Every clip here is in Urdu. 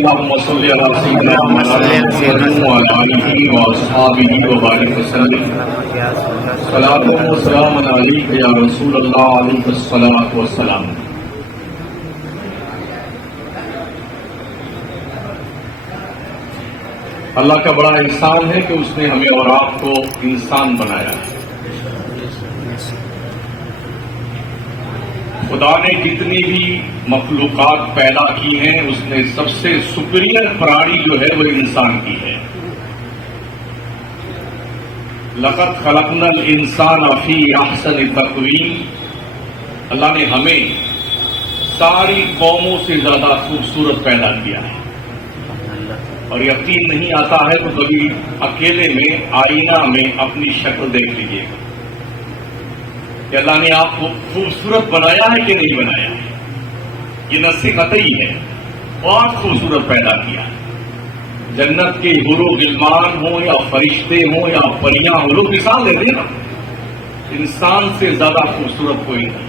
اللهم صل على سيدنا محمد وعلى آله وأصحابه وبارك وسلم صلاة وسلام عليك يا رسول الله عليك الصلاة والسلام. اللہ کا بڑا احسان ہے کہ اس نے ہمیں اور آپ کو انسان بنایا ہے. خدا نے جتنی بھی مخلوقات پیدا کی ہیں اس نے سب سے سپیریئر پرانی جو ہے وہ انسان کی ہے. لقد خلقنا الانسان فی احسن تقویم. اللہ نے ہمیں ساری قوموں سے زیادہ خوبصورت پیدا کیا ہے. اور یقین نہیں آتا ہے تو کبھی اکیلے میں آئینہ میں اپنی شکل دیکھ لیجیے گا کہ اللہ نے آپ کو خوبصورت بنایا ہے کہ نہیں بنایا ہے. یہ نص قطعی ہے. بہت خوبصورت پیدا کیا ہے. جنت کے حور و غلمان ہوں یا فرشتے ہوں یا پریاں ہوں، لوگ مثال دیتے ہیں نا، انسان سے زیادہ خوبصورت کوئی نہیں،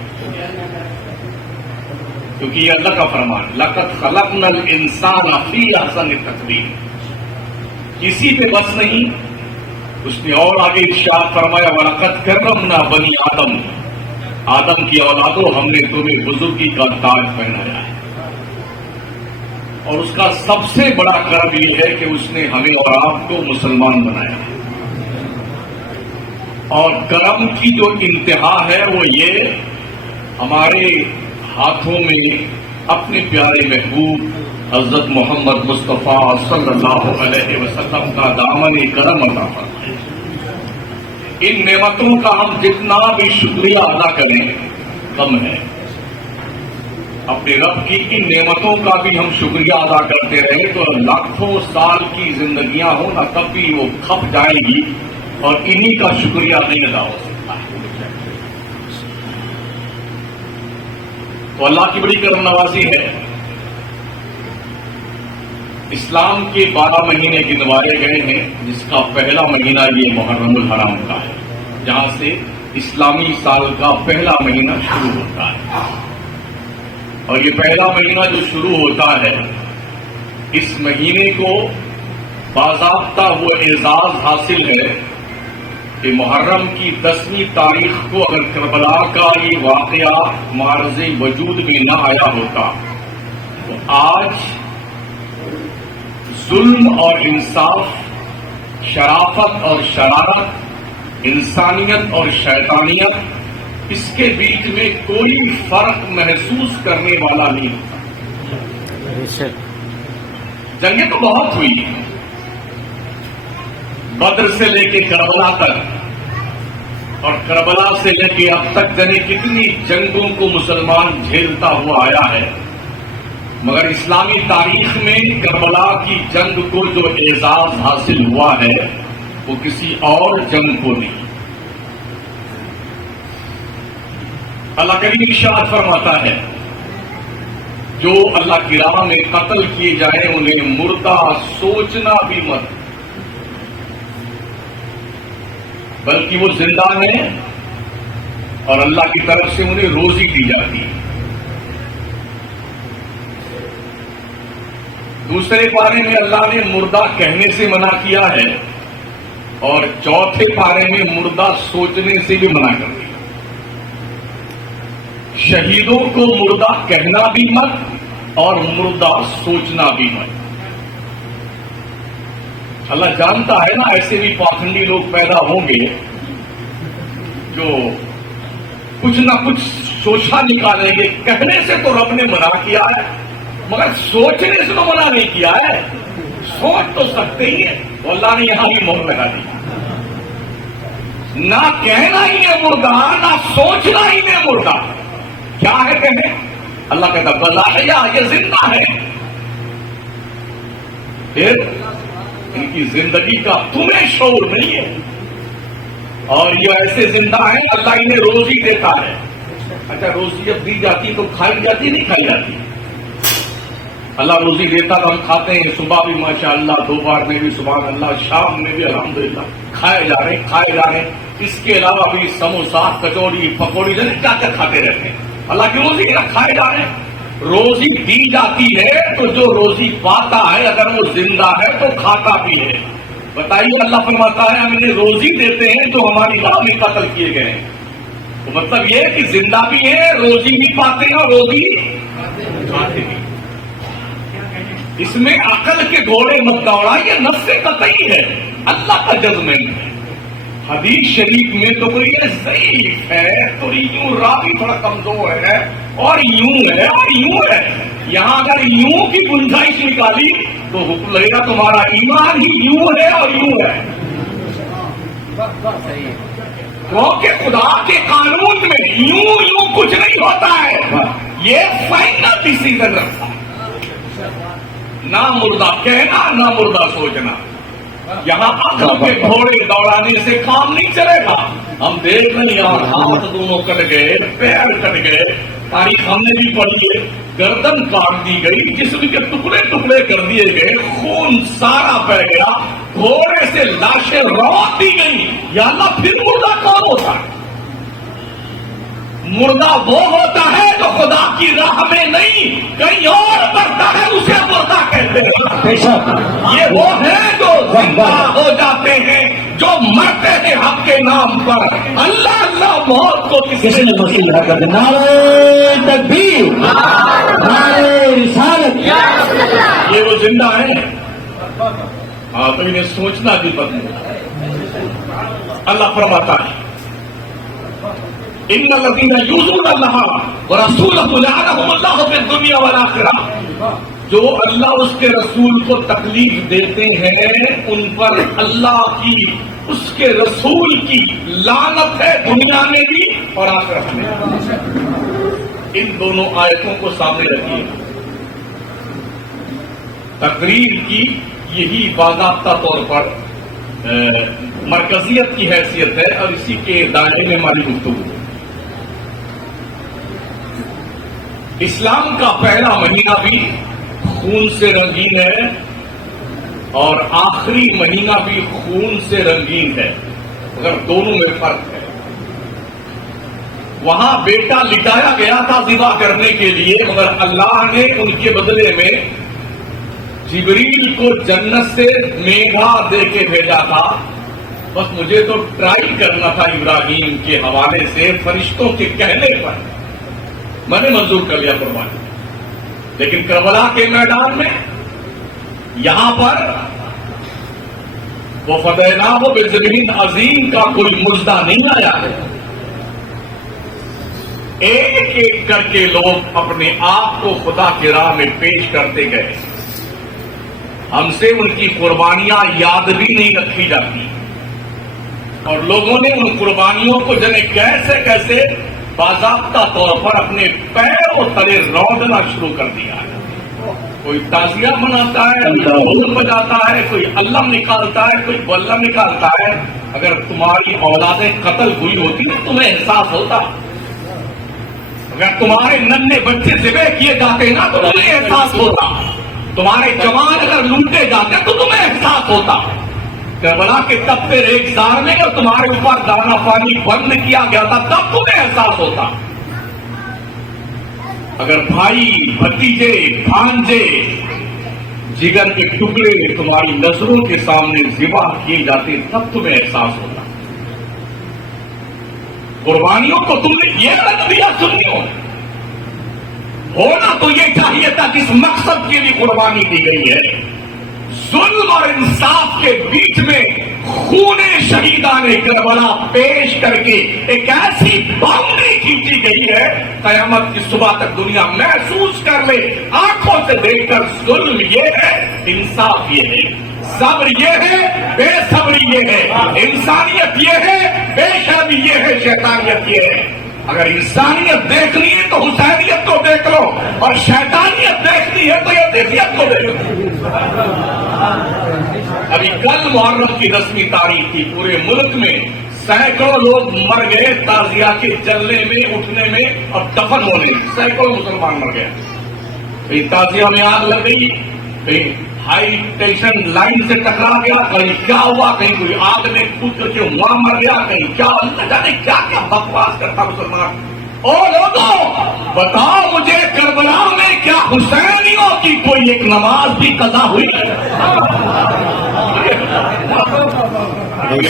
کیونکہ یہ اللہ کا فرمان لقد خلقنا الانسان فی احسن تقویم. کسی پہ بس نہیں. اس نے اور آگے ارشاد فرمایا وَلَقَدْ كَرَّمْنَا بَنِي آدم. آدم کی اولادوں ہم نے تمہیں بزرگی کا تاج پہنایا ہے. اور اس کا سب سے بڑا کرم یہ ہے کہ اس نے ہمیں اور آپ کو مسلمان بنایا ہے. اور کرم کی جو انتہا ہے وہ یہ ہمارے ہاتھوں میں اپنے پیارے محبوب حضرت محمد مصطفیٰ صلی اللہ علیہ وسلم کا دامن کرم عطا فرمائے. ان نعمتوں کا ہم جتنا بھی شکریہ ادا کریں کم ہے. اپنے رب کی ان نعمتوں کا بھی ہم شکریہ ادا کرتے رہے تو لاکھوں سال کی زندگیاں ہوں نہ تب بھی وہ کھپ جائے گی اور انہی کا شکریہ نہیں ادا ہو سکتا ہے. تو اللہ کی بڑی کرم نوازی ہے. اسلام کے 12 مہینے گنوائے گئے ہیں جس کا پہلا مہینہ یہ محرم الحرام کا ہے، جہاں سے اسلامی سال کا پہلا مہینہ شروع ہوتا ہے. اور یہ پہلا مہینہ جو شروع ہوتا ہے اس مہینے کو باضابطہ وہ اعزاز حاصل ہے کہ محرم کی 10ویں تاریخ کو اگر کربلا کا یہ واقعہ معرض وجود میں نہ آیا ہوتا تو آج ظلم اور انصاف، شرافت اور شرارت، انسانیت اور شیطانیت، اس کے بیچ میں کوئی فرق محسوس کرنے والا نہیں ہوتا. جنگیں تو بہت ہوئی ہیں، بدر سے لے کے کربلا تک، اور کربلا سے لے کے اب تک جانے کتنی جنگوں کو مسلمان جھیلتا ہوا آیا ہے. مگر اسلامی تاریخ میں کربلا کی جنگ کو جو اعزاز حاصل ہوا ہے وہ کسی اور جنگ کو نہیں. اللہ کریم ارشاد فرماتا ہے جو اللہ کی راہ میں قتل کیے جائیں انہیں مردہ سوچنا بھی مت، بلکہ وہ زندہ ہیں اور اللہ کی طرف سے انہیں روزی دی جاتی ہے. دوسرے پارے میں اللہ نے مردہ کہنے سے منع کیا ہے اور چوتھے پارے میں مردہ سوچنے سے بھی منع کر دیا. شہیدوں کو مردہ کہنا بھی مت اور مردہ سوچنا بھی مت. اللہ جانتا ہے نا ایسے بھی پاکھنڈی لوگ پیدا ہوں گے جو کچھ نہ کچھ سوچا نکالیں گے. کہنے سے تو رب نے منع کیا ہے مگر سوچنے سے تو منع نہیں کیا ہے. سوچ تو سکتے ہی ہیں. تو اللہ نے یہاں ہی مہر لگا دی. نہ کہنا ہی ہے مردہ نہ سوچنا ہی ہے مردہ. کیا ہے کہنے؟ اللہ کہتا بلا یہ زندہ ہے. پھر ان کی زندگی کا تمہیں شعور نہیں ہے اور یہ ایسے زندہ ہیں اللہ انہیں روزی دیتا ہے. اچھا روزی جب دی جاتی تو کھائی جاتی نہیں کھائی جاتی؟ اللہ روزی دیتا تو ہم کھاتے ہیں. صبح بھی ماشاءاللہ، دوپہر میں بھی سبحان اللہ، شام میں بھی الحمدللہ کھائے جا رہے ہیں. اس کے علاوہ بھی سموسا، کچوری، پکوڑی، کیا کیا کھاتے رہتے ہیں. اللہ کی روزی ہے، کھائے جا رہے ہیں. روزی دی جاتی ہے تو جو روزی پاتا ہے اگر وہ زندہ ہے تو کھاتا بھی ہے. بتائیے اللہ فرماتا ہے ہم انہیں روزی دیتے ہیں جو ہماری راہ میں قتل کیے گئے ہیں. تو مطلب یہ کہ زندہ بھی ہے, روزی بھی پاتے ہیں اور روزی کھاتے بھی. اس میں عقل کے گھوڑے مت دوڑا, یہ نفس قطعی ہے, اللہ کا ججمنٹ ہے. حدیث شریف میں تو کوئی ضعیف ہے, تو یوں راوی تھوڑا کمزور ہے اور یوں ہے اور یوں ہے. یہاں اگر یوں کی گنجائش نکالی تو حکم لگے گا تمہارا ایمان ہی یوں ہے اور یوں ہے. کیونکہ خدا کے قانون میں یوں یوں کچھ نہیں ہوتا ہے, یہ فائنل ڈیسیژن رکھتا ہے. نہ مردہ کہنا نہ مردہ سوچنا. یہاں عقل کے گھوڑے دوڑانے سے کام نہیں چلے گا. ہم دیکھ رہے ہیں یار ہاتھ دونوں کٹ گئے, پیر کٹ گئے, تاریخ ہم نے بھی پڑھی ہے, گردن کاٹ دی گئی, جسم کے ٹکڑے ٹکڑے کر دیے گئے, خون سارا بہ گیا, گھوڑے سے لاشیں روت دی گئی. یا اللہ پھر مردہ کون ہوتا ہے؟ مردہ وہ ہوتا ہے جو خدا کی راہ میں نہیں کہیں اور مرتا ہے, اسے مردہ کہتے ہیں. یہ وہ ہے جو زندہ ہو جاتے ہیں, جو مرتے ہیں حق کے نام پر. اللہ اللہ موت کو کسی نے مسیح کر دیا. نعرہ تکبیر, نعرہ رسالت. یہ وہ زندہ ہے. آپ انہیں سوچنا بھی بدلو. اللہ فرماتا ہے ان الذین یؤذون اللہ ورسولہ لعنہم اللہ فی الدنیا والآخرہ. جو اللہ اس کے رسول کو تکلیف دیتے ہیں ان پر اللہ کی, اس کے رسول کی لعنت ہے, دنیا میں بھی اور آخرت میں. ان دونوں آیتوں کو سامنے رکھیے. تقریر کی یہی باضابطہ طور پر مرکزیت کی حیثیت ہے اور اسی کے دائرے میں ہماری گفتگو. اسلام کا پہلا مہینہ بھی خون سے رنگین ہے اور آخری مہینہ بھی خون سے رنگین ہے, مگر دونوں میں فرق ہے. وہاں بیٹا لٹایا گیا تھا ذبح کرنے کے لیے, مگر اللہ نے ان کے بدلے میں جبریل کو جنت سے میگھا دے کے بھیجا تھا. بس مجھے تو ٹرائی کرنا تھا ابراہیم کے حوالے سے, فرشتوں کے کہنے پر میں نے منظور کر لیا قربانی. لیکن کربلا کے میدان میں یہاں پر وہ فدیناہ بذبح عظیم کا کوئی مجدہ نہیں آیا ہے. ایک ایک کر کے لوگ اپنے آپ کو خدا کی راہ میں پیش کرتے گئے. ہم سے ان کی قربانیاں یاد بھی نہیں رکھی جاتی اور لوگوں نے ان قربانیوں کو جنے کیسے کیسے باضابطہ طور پر اپنے پیروں تلے رونڈنا شروع کر دیا ہے. کوئی تعزیہ مناتا ہے, کوئی ڈھول بجاتا ہے, کوئی علم نکالتا ہے, کوئی بلم نکالتا ہے. اگر تمہاری اولادیں قتل ہوئی ہوتی تو تمہیں احساس ہوتا. اگر تمہارے ننھے بچے ذبح کیے جاتے نا تو تمہیں احساس ہوتا. تمہارے جوان اگر لوٹے جاتے تو تمہیں احساس ہوتا. کربلا کے تپتے ریگزار میں اور تمہارے اوپر دانا پانی بند کیا گیا تھا تب تمہیں احساس ہوتا. اگر بھائی بھتیجے بھانجے جگر کے ٹکڑے تمہاری نظروں کے سامنے ذبح کیے جاتے تب تمہیں احساس ہوتا. قربانیوں کو تم نے یہ رکھ دیا سنیوں. ہونا تو یہ چاہیے تھا کس مقصد کے لیے قربانی دی گئی ہے. ظلم اور انصاف کے بیچ میں خون شہیدان کربلا پیش کر کے ایک ایسی باؤنڈری کھینچی گئی ہے قیامت کی صبح تک دنیا محسوس کر لے, آنکھوں سے دیکھ کر ظلم یہ ہے, انصاف یہ ہے, صبر یہ ہے, بے صبری یہ ہے, انسانیت یہ ہے, بے شرمی یہ ہے, شیطانیت یہ ہے. اگر انسانیت دیکھنی ہے تو حسینیت کو دیکھ لو اور شیطانیت دیکھنی ہے تو یزیدیت کو دیکھ لو. ابھی کل محرم کی رسمی تاریخ تھی. پورے ملک میں سینکڑوں لوگ مر گئے تعزیہ کے چلنے میں, اٹھنے میں اور دفن ہونے میں. سینکڑوں مسلمان مر گئے. کہیں تعزیہ میں آگ لگ گئی, کہیں ہائی ٹینشن لائن سے ٹکرا گیا, کہیں کیا ہوا, کہیں کوئی آگ میں کود کر کے وہاں مر گیا, کہیں کیا, نہ جانے کیا کیا بکواس کرتا مسلمان. او لوگوں بتاؤ مجھے کربلا میں کیا حسینیوں کی کوئی ایک نماز بھی قضا ہوئی؟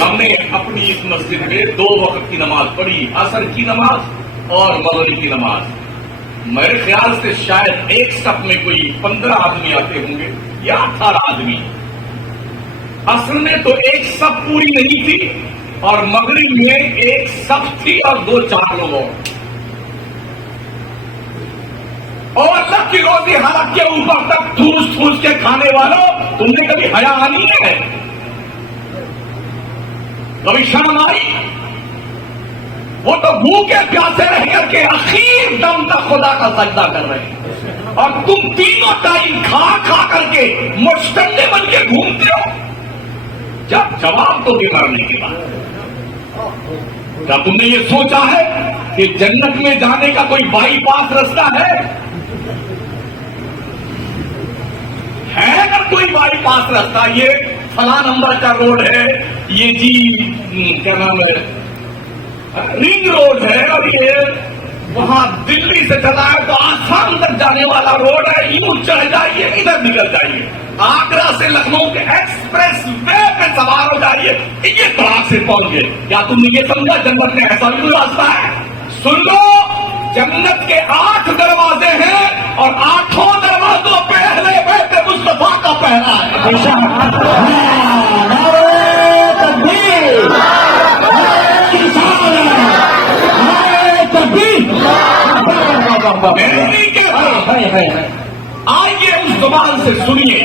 ہم نے اپنی اس مسجد میں 2 وقت کی نماز پڑھی، عصر کی نماز اور مغرب کی نماز. میرے خیال سے شاید ایک صف میں کوئی 15 آدمی آتے ہوں گے یا 18 آدمی. عصر میں تو ایک صف پوری نہیں تھی اور مغرب میں ایک صف تھی اور 2-4 لوگوں. اور اللہ کی روزی حلق کے اوپر تک ٹھوس کے کھانے والوں، تم نے کبھی حیا آنی ہے؟ کبھی شرم آئی؟ وہ تو بھوکے پیاسے رہ کر کے اخیر دم تک خدا کا سجدہ کر رہے ہیں اور تم تینوں ٹائم کھا کر کے مشتنڈے بن کے گھومتے ہو. جب جواب تو دے مرنے کے بعد کیا تم نے یہ سوچا ہے کہ جنت میں جانے کا کوئی بائی پاس رستہ ہے اگر کوئی بائی پاس راستہ؟ یہ فلاں نمبر کا روڈ ہے، یہ جی کیا نام ہے رنگ روڈ ہے، اور یہ وہاں دلی سے چلا ہے تو آسام تک جانے والا روڈ ہے، یوں چڑھ جائیے ادھر نکل جائیے، آگرہ سے لکھنؤ کے ایکسپریس وے پہ سوار ہو جائیے یہ طرح سے پہنچ گئے. کیا تم نے یہ سمجھا جنت میں ایسا بھی راستہ ہے؟ سن لو، جنت کے 8 دروازے ہیں اور 8 دروازوں پہ اہل بیت مصطفیٰ کا پہرا ہے. آئیے اس زبان سے سنیے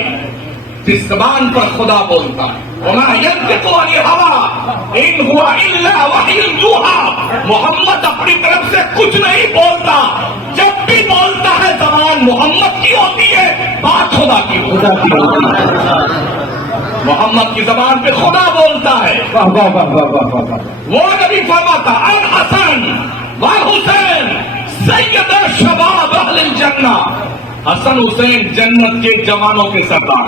جس زبان پر خدا بولتا ہے. وما ينطق عن الهوى ان هو الا وحی یوحی. محمد اپنی طرف سے کچھ نہیں بولتا، جب بھی بولتا ہے زبان محمد کی ہوتی ہے، بات خدا کی ہوتی ہے. محمد کی زبان پہ خدا بولتا ہے. وہ نبی فرماتا الحسن والحسین سید شباب اہل الجنہ. حسن حسین جنت کے جوانوں کے سردار.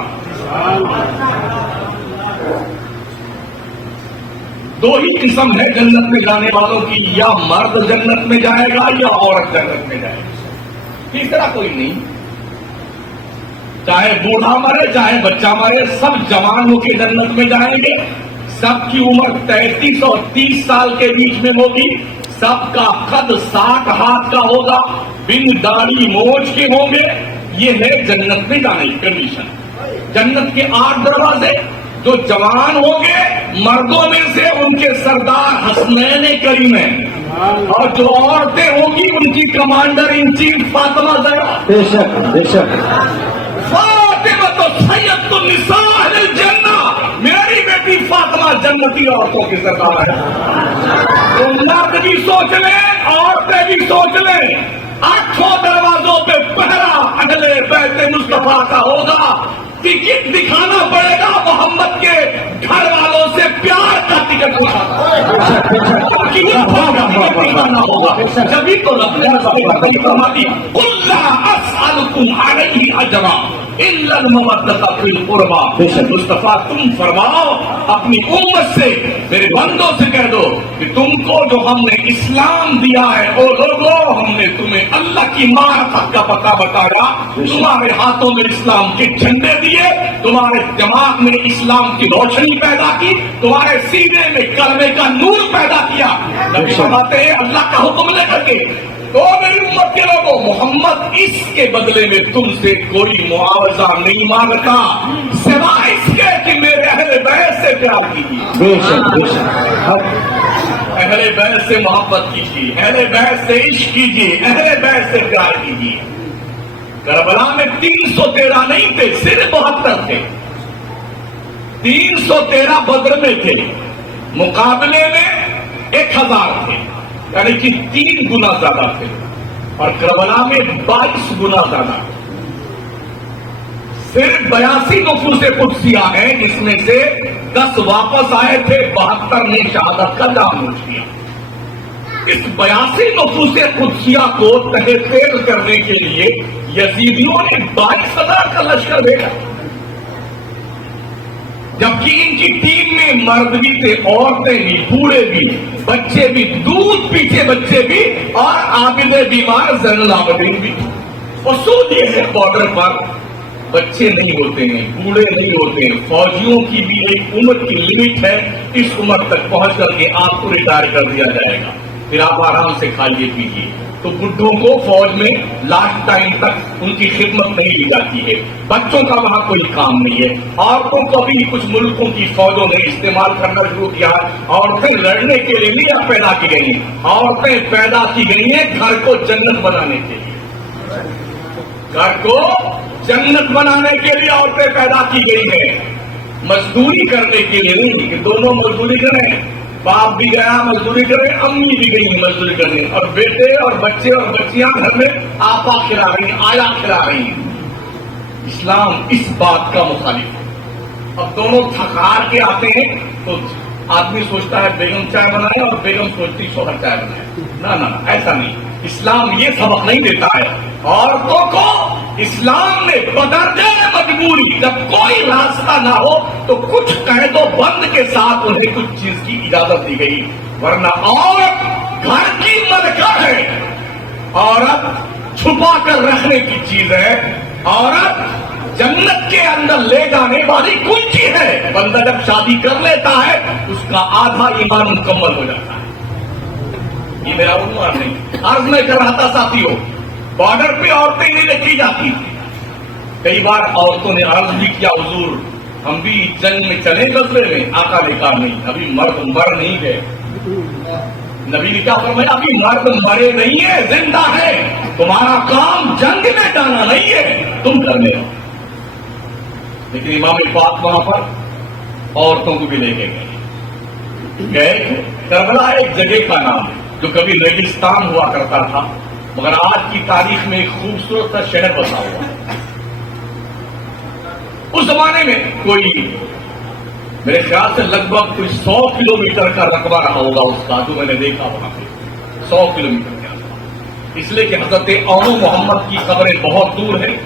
2 ہی قسم ہے جنت میں جانے والوں کی، یا مرد جنت میں جائے گا یا عورت جنت میں جائے گا، تیسرا کوئی نہیں. چاہے بوڑھا مرے چاہے بچہ مرے، سب جوان ہو کے جنت میں جائیں گے. سب کی عمر 33 اور 30 سال کے بیچ میں ہوگی. سب کا قد 60 ہاتھ کا ہوگا، بن داڑھی موچ کے ہوں گے. یہ ہے جنت میں جانے کی کنڈیشن. جنت کے 8 دروازے. جو جوان ہوں گے مردوں میں سے ان کے سردار حسنین کریم ہیں، اور جو عورتیں ہوں گی ان کی commander in chief Fatima Zahra. بے شک بے شک. فاطمہ تو سید النساء اہل الجنہ، میری بیٹی فاطمہ جنتی عورتوں کے سردار ہے. تو مرد بھی سوچ لیں عورتیں بھی سوچ لیں، 8 دروازوں پہ پہرا اہل بیت مصطفیٰ کا ہوگا. ٹکٹ دکھانا پڑے گا محمد کے گھر والوں سے پیار کا ٹکٹ دکھانا ہوگا. جبھی تو فرماتی قل لا اسألکم علیہ اجرا الا المودۃ فی القربى. مصطفیٰ تم فرماؤ اپنی امت سے، میرے بندوں سے کہہ دو کہ تم کو جو ہم نے اسلام دیا ہے، او لوگوں ہم نے تمہیں اللہ کی معرفت کا پتہ بتایا، تمہارے ہاتھوں میں اسلام کے جھنڈے دیے، تمہارے دماغ میں اسلام کی روشنی پیدا کی، تمہارے سینے میں کلمے کا نور پیدا کیا. نبی فرماتے ہیں اللہ کا حکم لے کر کے تو میری امت کے لوگوں محمد اس کے بدلے میں تم سے کوئی معاوضہ نہیں مانگتا سوائے اس کے کہ میرے اہل بیت سے پیار کیجیے، اہل بیت سے محبت کیجیے، اہل بیت سے عشق کیجیے، اہل بیت سے پیار کیجیے. کربلا میں 313 نہیں تھے، صرف 72 تھے. 313 بدر میں تھے، مقابلے میں 1000 تھے، یعنی کہ 3 گنا زیادہ تھے. اور کربلا میں 22 گنا زیادہ. صرف 82 نفوس قدسیہ ہیں، جس میں سے 10 واپس آئے تھے، 72 نے شہادت کا جام نوش کیا. اس 82 نفوس قدسیہ کو تہہ تیل کرنے کے لیے یزیدیوں نے 22,000 کا لشکر بھیجا. جبکہ ان کی ٹیم میں مرد بھی تھے، عورتیں بھی، بوڑھے بھی، بچے بھی، دودھ پیتے بچے بھی، اور عابد بیمار زین العابدین بھی۔ اصول یہ ہے بارڈر پر بچے نہیں ہوتے ہیں، بوڑھے نہیں ہوتے ہیں، فوجیوں کی بھی ایک عمر کی لمٹ ہے، اس عمر تک پہنچ کر کے آپ کو ریٹائر کر دیا جائے گا، پھر آپ آرام سے کھائیے پیجیے۔ تو بڈھوں کو فوج میں لاسٹ ٹائم تک ان کی خدمت نہیں لی جاتی ہے، بچوں کا وہاں کوئی کام نہیں ہے۔ عورتوں کو بھی کچھ ملکوں کی فوجوں نے استعمال کرنا شروع کیا ہے، عورتیں لڑنے کے لیے پیدا کی گئی ہیں، عورتیں پیدا کی گئی ہیں گھر کو جنت بنانے کے لیے، گھر کو جنت بنانے کے لیے عورتیں پیدا کی گئی ہیں، مزدوری کرنے کے لیے نہیں کہ دونوں مزدوری کریں، باپ بھی گیا مزدوری کرے، امی بھی گئی مزدوری کرنے، اور بیٹے اور بچے اور بچیاں گھر میں آپا کھلا رہی ہیں، آیا کھلا رہی ہیں۔ اسلام اس بات کا مخالف ہے۔ اب دونوں تھکار کے آتے ہیں تو آدمی سوچتا ہے بیگم چائے بنائے اور بیگم سوچتی شوہر چائے بنائے، نہ ایسا نہیں۔ اسلام یہ سبق نہیں دیتا ہے عورتوں کو، اسلام نے بدرجہ مجبوری جب کوئی راستہ نہ ہو تو کچھ قید و بند کے ساتھ انہیں کچھ چیز کی اجازت دی گئی، ورنہ عورت گھر کی ملکہ ہے، عورت چھپا کر رکھنے کی چیز ہے، عورت جنت کے اندر لے جانے والی کنجی ہے۔ بندہ جب شادی کر لیتا ہے اس کا آدھا ایمان مکمل ہو جاتا ہے۔ یہ میرا عنوان نہیں، عرض میں کر رہا تھا ساتھیوں، بارڈر پہ عورتیں نہیں رکھی جاتی۔ کئی بار عورتوں نے عرض بھی کیا حضور ہم بھی جنگ میں چلے غزوے میں، آقا نے کہا نہیں، ابھی مرد مر نہیں گئے۔ نبی نے کیا فرمایا؟ ابھی مرد مرے نہیں ہے، زندہ ہے، تمہارا کام جنگ میں جانا نہیں ہے، تم کر لے۔ لیکن امام پاک وہاں پر عورتوں کو بھی لے کے گئے۔ کربلا ایک جگہ کا نام ہے جو کبھی ریگستان ہوا کرتا تھا، مگر آج کی تاریخ میں ایک خوبصورت سا شہر بسا ہوا ہے۔ اس زمانے میں کوئی میرے خیال سے لگ بھگ کوئی 100 کلومیٹر کا رقبہ رہا ہوگا اس کا، جو میں نے دیکھا وہاں پہ 100 کلومیٹر کے رقبہ، اس لیے کہ حضرت اون محمد کی قبریں بہت دور ہیں،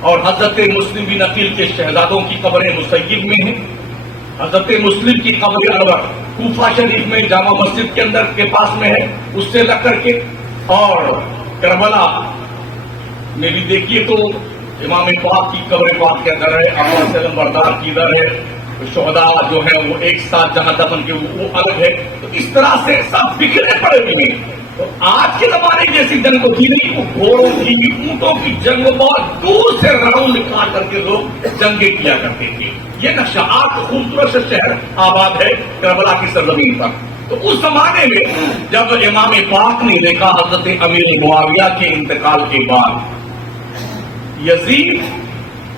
اور حضرت مسلم بن عقیل کے شہزادوں کی قبریں مسیب میں ہیں، حضرت مسلم کی قبر انور کوفہ شریف میں جامع مسجد کے اندر کے پاس میں ہے، اس سے لگ کر کے، اور کربلا میں بھی دیکھیے تو امام پاک کی قبر پاک کے اندر ہے، علیہ وسلم بردار کی ادھر ہے، شہداء جو ہے وہ ایک ساتھ جہاں دفن کے وہ الگ ہے۔ تو اس طرح سے سب بکھرے پڑے ہوئے ہیں۔ تو آج کے زمانے جیسی جنگ ہوتی نہیں، وہ گھوڑوں کی اونٹوں کی جنگ، بہت دور سے راؤنڈ نکال کر کے لوگ جنگیں کیا کرتے تھے۔ یہ نقشہ آج خوبصورت سے شہر آباد ہے کربلا کی سرزمین پر۔ تو اس زمانے میں جب امام پاک نے دیکھا حضرت امیر معاویہ کے انتقال کے بعد یزید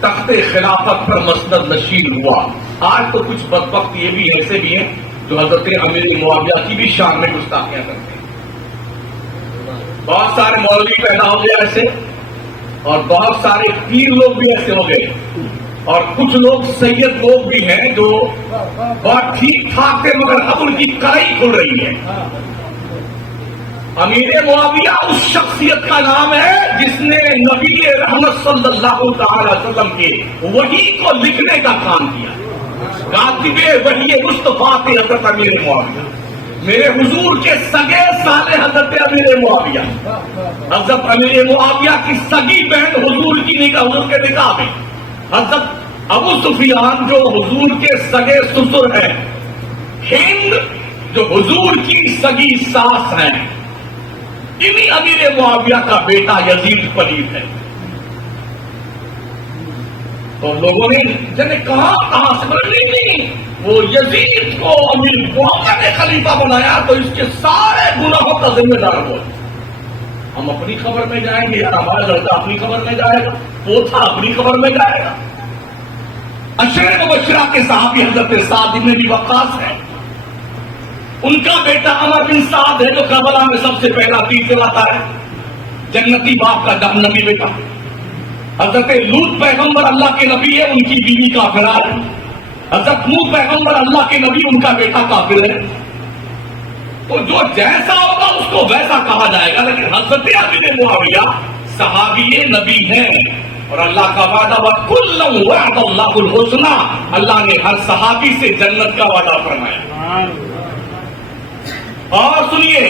تخت خلافت پر مسند نشین ہوا، آج تو کچھ بدبخت یہ بھی ایسے بھی ہیں جو حضرت امیر معاویہ کی بھی شان میں گستاخیاں کرتے ہیں۔ بہت سارے مولوی پیدا ہو گئے ایسے، اور بہت سارے پیر لوگ بھی ایسے ہو گئے، اور کچھ لوگ سید لوگ بھی ہیں جو بہت ٹھیک ٹھاک تھے مگر اب ان کی کڑائی کھل رہی ہے۔ امیر معاویہ اس شخصیت کا نام ہے جس نے نبی رحمت صلی اللہ تعالی وسلم کے وحی کو لکھنے کا کام کیا۔ کاتب وحی مصطفیٰ تھے حضرت امیر معاویہ، میرے حضور کے سگے سالے حضرت امیر معاویہ، حضرت امیر معاویہ کی سگی بہن حضور کی نکاح، حضور کے نکاح میں حضرت ابو سفیان جو حضور کے سگے سسر ہیں، ہند جو حضور کی سگی ساس ہیں، انہی امیر معاویہ کا بیٹا یزید پلید ہے۔ تو لوگوں نے کہا سے نہیں، وہ یزید کو امیر معاویہ نے خلیفہ بنایا تو اس کے سارے گناہوں کا ذمہ دار ہو۔ ہم اپنی خبر میں جائیں گے یا ہمارا لڑکا اپنی خبر میں جائے گا، پوتا اپنی خبر میں جائے گا۔ عشرہ مبشرہ کے صحابی حضرت سعد بن ابی وقاص ہے، ان کا بیٹا عمر بن سعد ہے جو کربلا میں سب سے پہلا تیر چلاتا ہے، جنتی باپ کا دم نبی بیٹا۔ حضرت لوط پیغمبر اللہ کے نبی ہے، ان کی بیوی کافر ہے۔ حضرت نوح پیغمبر اللہ کے نبی، ان کا بیٹا کافر ہے۔ تو جو جیسا ہوگا اس کو ویسا کہا جائے گا، لیکن حضرت امیر معاویہ صحابی نبی ہیں، اور اللہ کا وعدہ وَكُلًّا وَعَدَ اللَّهُ الْحُسْنَىٰ، اللہ نے ہر صحابی سے جنت کا وعدہ فرمایا. اور سنیے،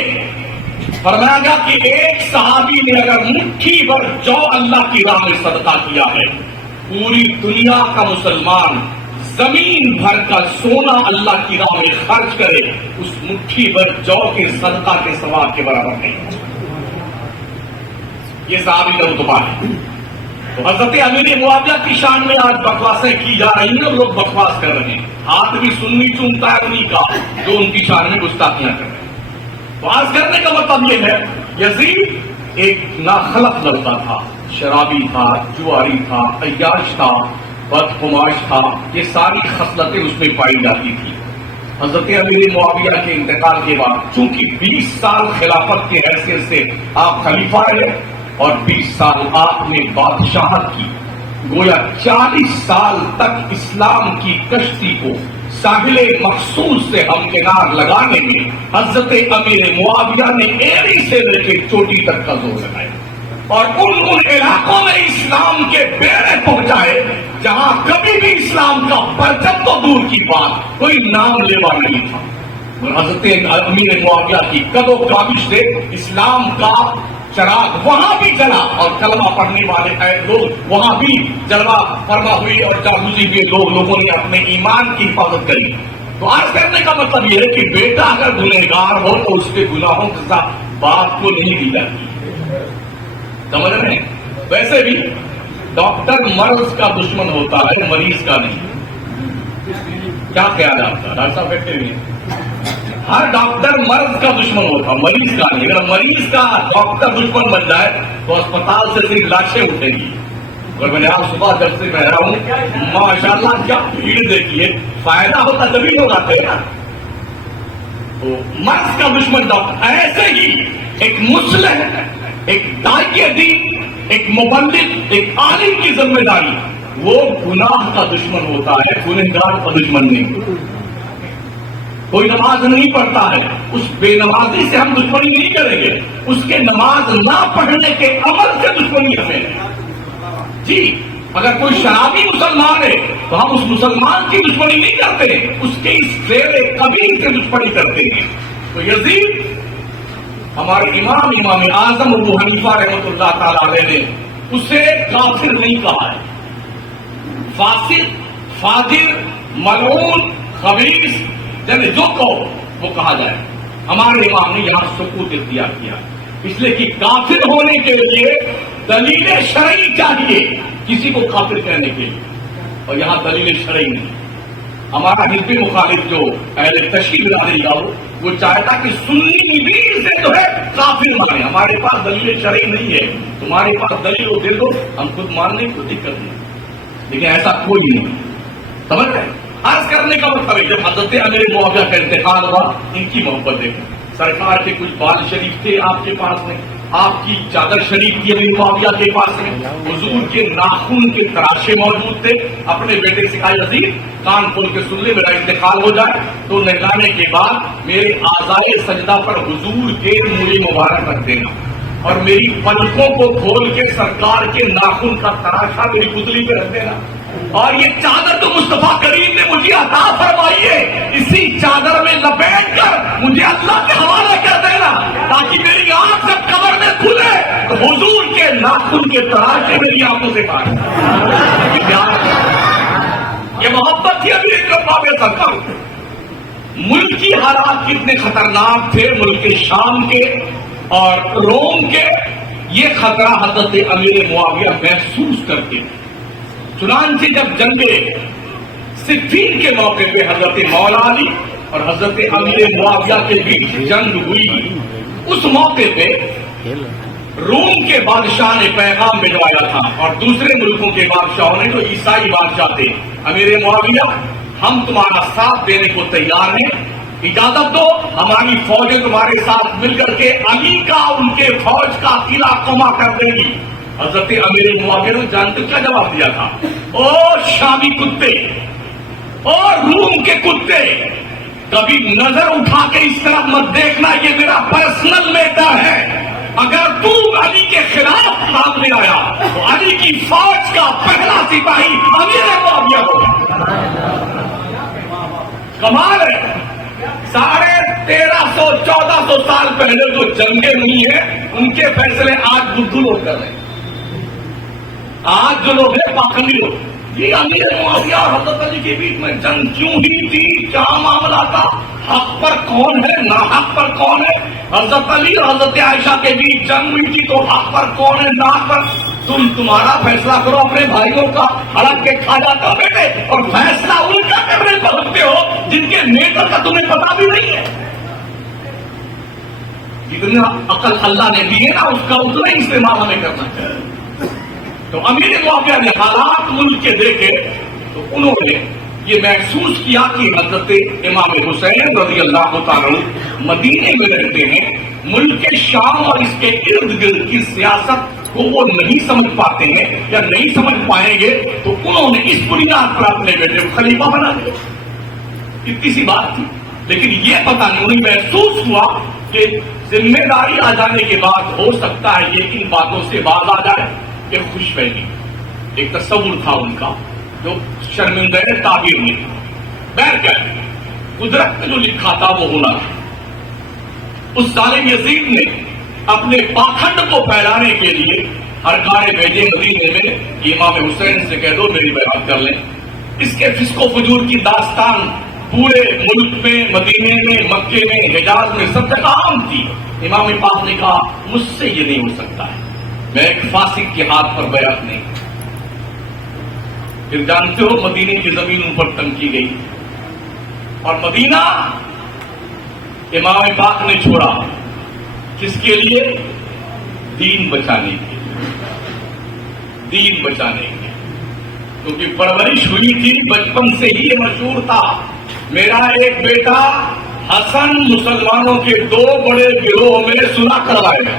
فرمایا گیا کہ ایک صحابی نے اگر مٹھی بھر جو اللہ کی راہ میں صدقہ کیا ہے، پوری دنیا کا مسلمان زمین بھر کا سونا اللہ کی راہ میں خرچ کرے، اس مٹھی بھر جو کے صدقہ کے ثواب کے برابر نہیں. یہ صحابی کا رتبہ ہے. تو حضرت امیر معاویہ کی شان میں آج بکواسیں کی جا رہی ہیں اور لوگ بکواس کر رہے ہیں. ہاتھ بھی سنی چومتا ہے انہیں کا جو ان کی شان میں گستاخیاں کر رہے ہیں. بات کرنے کا مطلب یہ ہے، یزید ایک ناخلق لڑکا تھا، شرابی تھا، جواری تھا، عیاش تھا، بدخماش تھا. یہ ساری خصلتیں اس میں پائی جاتی تھی. حضرت امیر معاویہ کے انتقال کے بعد چونکہ 20 سال خلافت کی حیثیت سے آپ خلیفہ رہے اور 20 سال آپ نے بادشاہت کی، گویا 40 سال تک اسلام کی کشتی کو ساحل مخصوص سے ہمکنار لگانے میں حضرت امیر معاویہ نے ایڑی سے لے کے چوٹی تک کا زور لگایا اور ان علاقوں میں اسلام کے بیڑے پہنچائے جہاں کبھی بھی اسلام کا پرچم تو دور کی بات کوئی نام لیوا نہیں تھا. اور حضرت امیر معاویہ کی قد و کاوش سے اسلام کا چراغ وہاں بھی جلا اور کلمہ پڑھنے والے لوگ وہاں بھی جلوہ فرما ہوئی اور جاسوسی بھی لوگوں نے اپنے ایمان کی حفاظت کری. تو آج کرنے کا مطلب یہ ہے کہ بیٹا اگر گنہگار ہو تو اس کے گناہوں کے ساتھ باپ کو نہیں دی جاتی. سمجھ رہے ہیں؟ ویسے بھی ڈاکٹر مرض کا دشمن ہوتا ہے، مریض کا نہیں. کیا خیال ہے آپ کا؟ ڈاکٹر صاحب بیٹھے ہوئے ہیں. ہر ڈاکٹر مرض کا دشمن ہوتا، مریض کا نہیں. اگر مریض کا ڈاکٹر دشمن بن جائے تو اسپتال سے صرف لاشیں اٹھیں گی. اور میں نے آپ صبح جب سے کہہ رہا ہوں ماشاءاللہ کیا بھیڑ دیکھیے، فائدہ ہوتا جبھی لوگ آتے ہیں نا. تو مرض کا دشمن ڈاکٹر. ایسے ہی ایک مسلم، ایک داعیہ دین، ایک مبلغ، ایک عالم کی ذمہ داری وہ گناہ کا دشمن ہوتا ہے، گنہگار کا دشمن نہیں. کوئی نماز نہیں پڑھتا ہے، اس بے نمازی سے ہم دشمنی نہیں کریں گے، اس کے نماز نہ پڑھنے کے عمل سے دشمنی ہمیں. جی اگر کوئی شرابی مسلمان ہے تو ہم اس مسلمان کی دشمنی نہیں کرتے، اس کے اس فعل کبیر سے دشمنی کرتے ہیں. تو یزید ہمارے امام اعظم ابو حنیفہ رحمۃ اللہ تعالی علیہ نے اسے کافر نہیں کہا ہے. فاسق، فاجر، ملعون، خبیث یعنی جو کہو وہ کہا جائے. ہمارے امام نے یہاں سکوت اختیار کیا اس لیے کہ کافر ہونے کے لیے دلیل شرعی چاہیے کسی کو کافر کہنے کے لیے، اور یہاں دلیل شرعی نہیں. ہمارا حزب مخالف جو اہل تشکیل برادری کا وہ چاہتا کہ سنی نبیر سے جو ہے کافر مانے. ہمارے پاس دلیل شرعی نہیں ہے، تمہارے پاس دلیل ہو دے دو، ہم خود ماننے کی کوئی دقت نہیں. لیکن ایسا کوئی نہیں. سمجھ رہے ہیں؟ عرض کرنے کا مطلب ہے جب حضرت امیر معاویہ کا انتقال ہوا، ان کی محبت دیکھیں. سرکار کے کچھ بال شریف تھے آپ کے پاس میں، آپ کی چادر شریف تھی امیر معاویہ کے پاس میں، حضور کے ناخن کے تراشے موجود تھے. اپنے بیٹے سے کہا یزید کان کھول کے سن لے، میرا انتقال ہو جائے تو نہلانے کے بعد میرے اعضائے سجدہ پر حضور کے مجھے مبارک رکھ دینا، اور میری پلکوں کو کھول کے سرکار کے ناخن کا تراشا میری پتلی پہ رکھ دینا، اور یہ چادر تو مصطفیٰ کریم نے مجھے عطا فرمائی ہے، اسی چادر میں لپیٹ کر مجھے اللہ کے حوالے کر دینا تاکہ میری آنکھ جب قبر میں کھلے تو حضور کے ناخن کے تراشے میری آنکھوں سے پائے. یہ محبت تھی ابھی ایک معاویہ سرکار. ملکی حالات کتنے خطرناک تھے ملک شام کے اور روم کے، یہ خطرہ حضرت امیر معاویہ محسوس کرتے تھے. چنانچہ جب جنگ صفین کے موقع پہ حضرت مولا علی اور حضرت امیر معاویہ کے بیچ جنگ ہوئی، اس موقع پہ روم کے بادشاہ نے پیغام بھجوایا تھا اور دوسرے ملکوں کے بادشاہوں نے، جو عیسائی بادشاہ تھے، امیر معاویہ ہم تمہارا ساتھ دینے کو تیار ہیں، اجازت دو ہماری فوجیں تمہارے ساتھ مل کر کے علی کا ان کے فوج کا قلعہ قمع کر دیں گی. حضرت امیر معاویہ نے جانتے کیا جواب دیا تھا؟ او شامی کتے اور روم کے کتے، کبھی نظر اٹھا کے اس طرف مت دیکھنا، یہ میرا پرسنل میٹر ہے. اگر تو علی کے خلاف سامنے آیا تو علی کی فوج کا کا پہلا سپاہی امیر معاویہ ہوگا. کمال ہے. 1350-1400 سال پہلے جو جنگیں ہوئی ہیں ان کے فیصلے آج بدھو لوگ کر رہے ہیں. آج جو لوگ ہیں پاکھنڈی لوگ، یہ امیر معاویہ اور حضرت علی کے بیچ میں جنگ کیوں ہی تھی، کیا معاملہ تھا، حق پر کون ہے، ناحق پر کون ہے. حضرت علی اور حضرت عائشہ کے بیچ جنگ ہوئی تھی تو حق پر کون ہے، ناحق پر. تمہارا فیصلہ کرو اپنے بھائیوں کا، ہڑپ کے کھا جاتا بیٹے، اور فیصلہ ان کا کرنے پہنچتے ہو جن کے نیتر کا تمہیں پتا بھی نہیں ہے. جتنا عقل اللہ نے دی ہے نا اس کا اتنا ہی استعمال ہمیں کرنا چاہیے. تو امیر معاویہ نے حالات ملک کے دیکھے تو انہوں نے یہ محسوس کیا کہ حضرت امام حسین رضی اللہ تعالی مدینے میں رہتے ہیں، ملک شام اور اس کے ارد گرد کی سیاست کو وہ نہیں سمجھ پاتے ہیں یا نہیں سمجھ پائیں گے، تو انہوں نے اس بنیاد پر اپنے بیٹے کو خلیفہ بنا دیا. اتنی سی بات تھی، لیکن یہ پتہ نہیں انہیں محسوس ہوا کہ ذمہ داری آ جانے کے بعد ہو سکتا ہے یہ ان باتوں سے باز آ جائے. ایک خوش فہمی، ایک تصور تھا ان کا جو شرمندہ تعبیر نہیں. بہر کیا قدرت نے جو لکھا تھا وہ ہونا تھا. اس ظالم یزید نے اپنے پاکھنڈ کو پھیلانے کے لیے ہر گاڑے بھیجے مدینے میں کہ امام حسین سے کہہ دو میری بیعت کر لیں. اس کے فسق و فجور کی داستان پورے ملک میں، مدینے میں، مکے میں، حجاز میں سب جگہ عام تھی. امام پاک نے کہا مجھ سے یہ نہیں ہو سکتا ہے، میں ایک فاسق کے ہاتھ پر بیعت نہیں. پھر جانتے ہو مدینے کی زمین ان پر تنگ کی گئی، اور مدینہ امام پاک نے چھوڑا کس کے لیے؟ دین بچانے کے لیے. دین بچانے کے لیے، کیونکہ پرورش ہوئی تھی بچپن سے ہی یہ مشہور تھا میرا ایک بیٹا حسن مسلمانوں کے 2 بڑے گروہ میں صلح کروائے گا،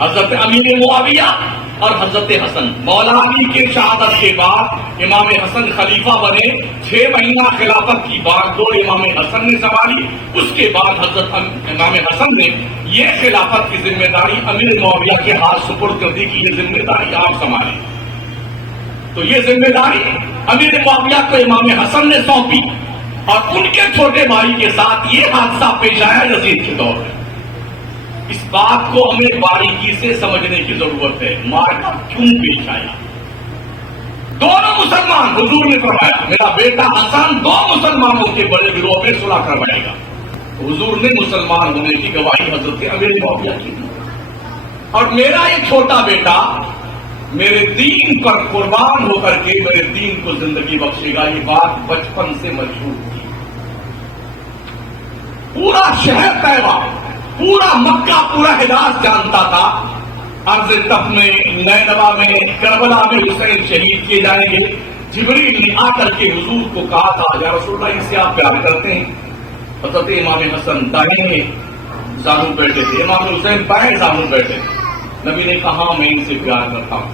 حضرت امیر معاویہ اور حضرت حسن. مولا علی کے شہادت کے بعد امام حسن خلیفہ بنے. 6 مہینہ خلافت کی بات دوڑ امام حسن نے سنبھالی. اس کے بعد حضرت امام حسن نے یہ خلافت کی ذمہ داری امیر معاویہ کے ہاتھ سپرد کر دی کہ یہ ذمہ داری آپ سنبھالیں. تو یہ ذمہ داری امیر معاویہ کو امام حسن نے سونپی، اور ان کے چھوٹے بھائی کے ساتھ یہ حادثہ پیش آیا یزید کے دور میں. اس بات کو ہمیں باریکی سے سمجھنے کی ضرورت ہے. معرکہ کیوں پیش آیا؟ دونوں مسلمان، حضور نے فرمایا میرا بیٹا حسن 2 مسلمانوں کے بڑے گروہ میں صلح کروائے گا. حضور نے مسلمان ہونے کی گواہی حضرت امیر معاویہ کی، اور میرا یہ چھوٹا بیٹا میرے دین پر قربان ہو کر کے میرے دین کو زندگی بخشے گا. یہ بات بچپن سے مشہور تھی. پورا شہر طیبہ، پورا مکہ، پورا حجاز جانتا تھا عرض تف میں، نینوا میں، کربلا میں حسین شہید کیے جائیں گے. جبریل نے آ کر کے حضور کو کہا تھا یا رسول اللہ اس سے آپ پیار کرتے ہیں؟ حضرت امام حسن دائیں زانو بیٹھے تھے، امام حسین بائیں زانو بیٹھے. نبی نے کہا میں ان سے پیار کرتا ہوں.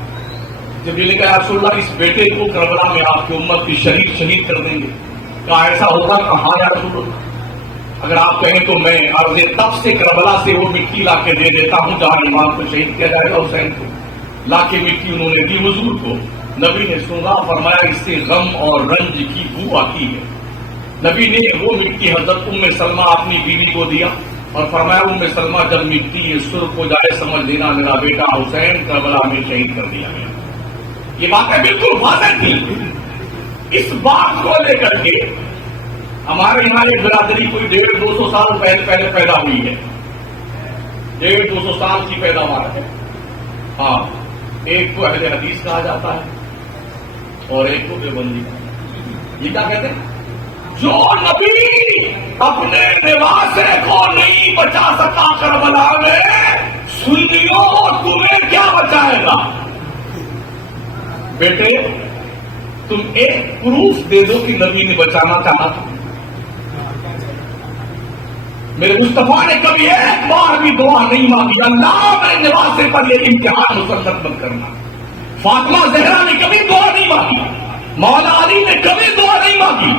جبریل نے کہا رسول اللہ اس بیٹے کو کربلا میں آپ کی امت کی شہید کر دیں گے. کہا ایسا ہوگا؟ کہاں یا رسول اللہ، اگر آپ کہیں تو میں عرض تب سے کربلا سے وہ مٹی لا کے دے دیتا ہوں جہاں امام کو شہید کیا جائے گا. حسین کو لا کے مٹی انہوں نے دی حضور کو. نبی نے سنا، فرمایا اس سے غم اور رنج کی بو آتی ہے. نبی نے وہ مٹی حضرت ام سلمہ اپنی بیوی کو دیا اور فرمایا ام سلمہ جب مٹی سرخ ہو جائے سمجھ لینا میرا بیٹا حسین کربلا میں شہید کر دیا گیا. یہ باتیں بالکل واضح تھی. اس بات کو لے کر کے ہمارے یہاں ایک برادری کوئی 150-200 سال پہلے پیدا ہوئی ہے. 150-200 سال کی پیداوار ہے. ہاں، ایک کو اہل حدیث کہا جاتا ہے اور ایک کو دیوبندی. یہ کیا کہتے ہیں؟ جو نبی اپنے نواسے کو نہیں بچا سکا کربلا میں، سنیوں تمہیں کیا بچائے گا؟ بیٹے تم ایک پروف دے دو کہ نبی نے بچانا چاہا تھا. میرے مصطفیٰ نے کبھی ایک بار بھی دعا نہیں مانگی اللہ میرے نواسے پر یہ امتحان مسلط مت کرنا. فاطمہ زہرا نے کبھی دعا نہیں مانگی، مولا علی نے کبھی دعا نہیں مانگی.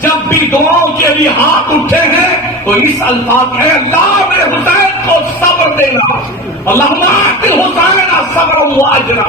جب بھی دعاؤں کے لیے ہاتھ اٹھے ہیں تو اس الفاظ ہے اللہ میرے حسین کو صبر دینا، اللہم آتِ الحسین صبرا واجرا.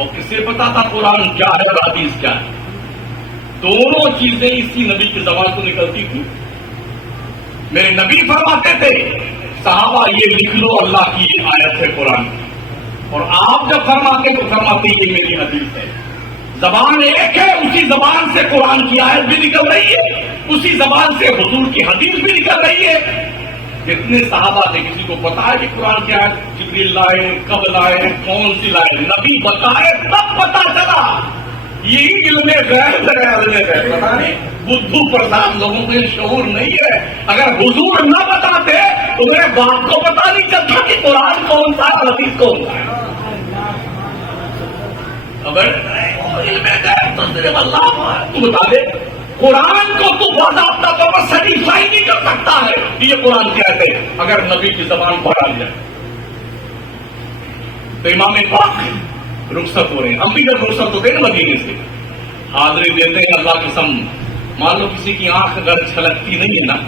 اور کسے پتا تھا قرآن کیا ہے اور حدیث کیا ہے؟ دونوں چیزیں اسی نبی کی زبان کو نکلتی تھی. میرے نبی فرماتے تھے صحابہ یہ لکھ لو اللہ کی یہ آیت ہے قرآن کی، اور آپ جب فرماتے تو فرماتے یہ میری حدیث ہے. زبان ایک ہے، اسی زبان سے قرآن کی آیت بھی نکل رہی ہے، اسی زبان سے حضور کی حدیث بھی نکل رہی ہے. کتنے صحابہ تھے کسی کو پتا ہے کہ قرآن کیا ہے؟ جبریل لائے، کب لائے، کون سی لائے؟ نبی بتائے تب پتا چلا. یہی علم غیب ہے، علم غیب پتا نہیں بدھو پرساد لوگوں کو یہ شعور نہیں ہے. اگر حضور نہ بتاتے تو میرے باپ کو پتا نہیں چلتا کہ قرآن کون سا ہے، حدیث کون سا ہے. اگر علم غیب تو صرف اللہ تو بتا دے. قرآن کو تو باضابطہ طور پر سیٹیفائی نہیں کر سکتا ہے کہ یہ قرآن کہتے ہیں اگر نبی کی زبان پڑھا جائے. تو امام پاک رخصت ہو رہے ہیں. ہم بھی جب رخصت ہوتے ہیں نا مدینے سے حاضری دیتے ہیں اللہ کی قسم، مان لو کسی کی آنکھ اگر چھلکتی نہیں ہے نا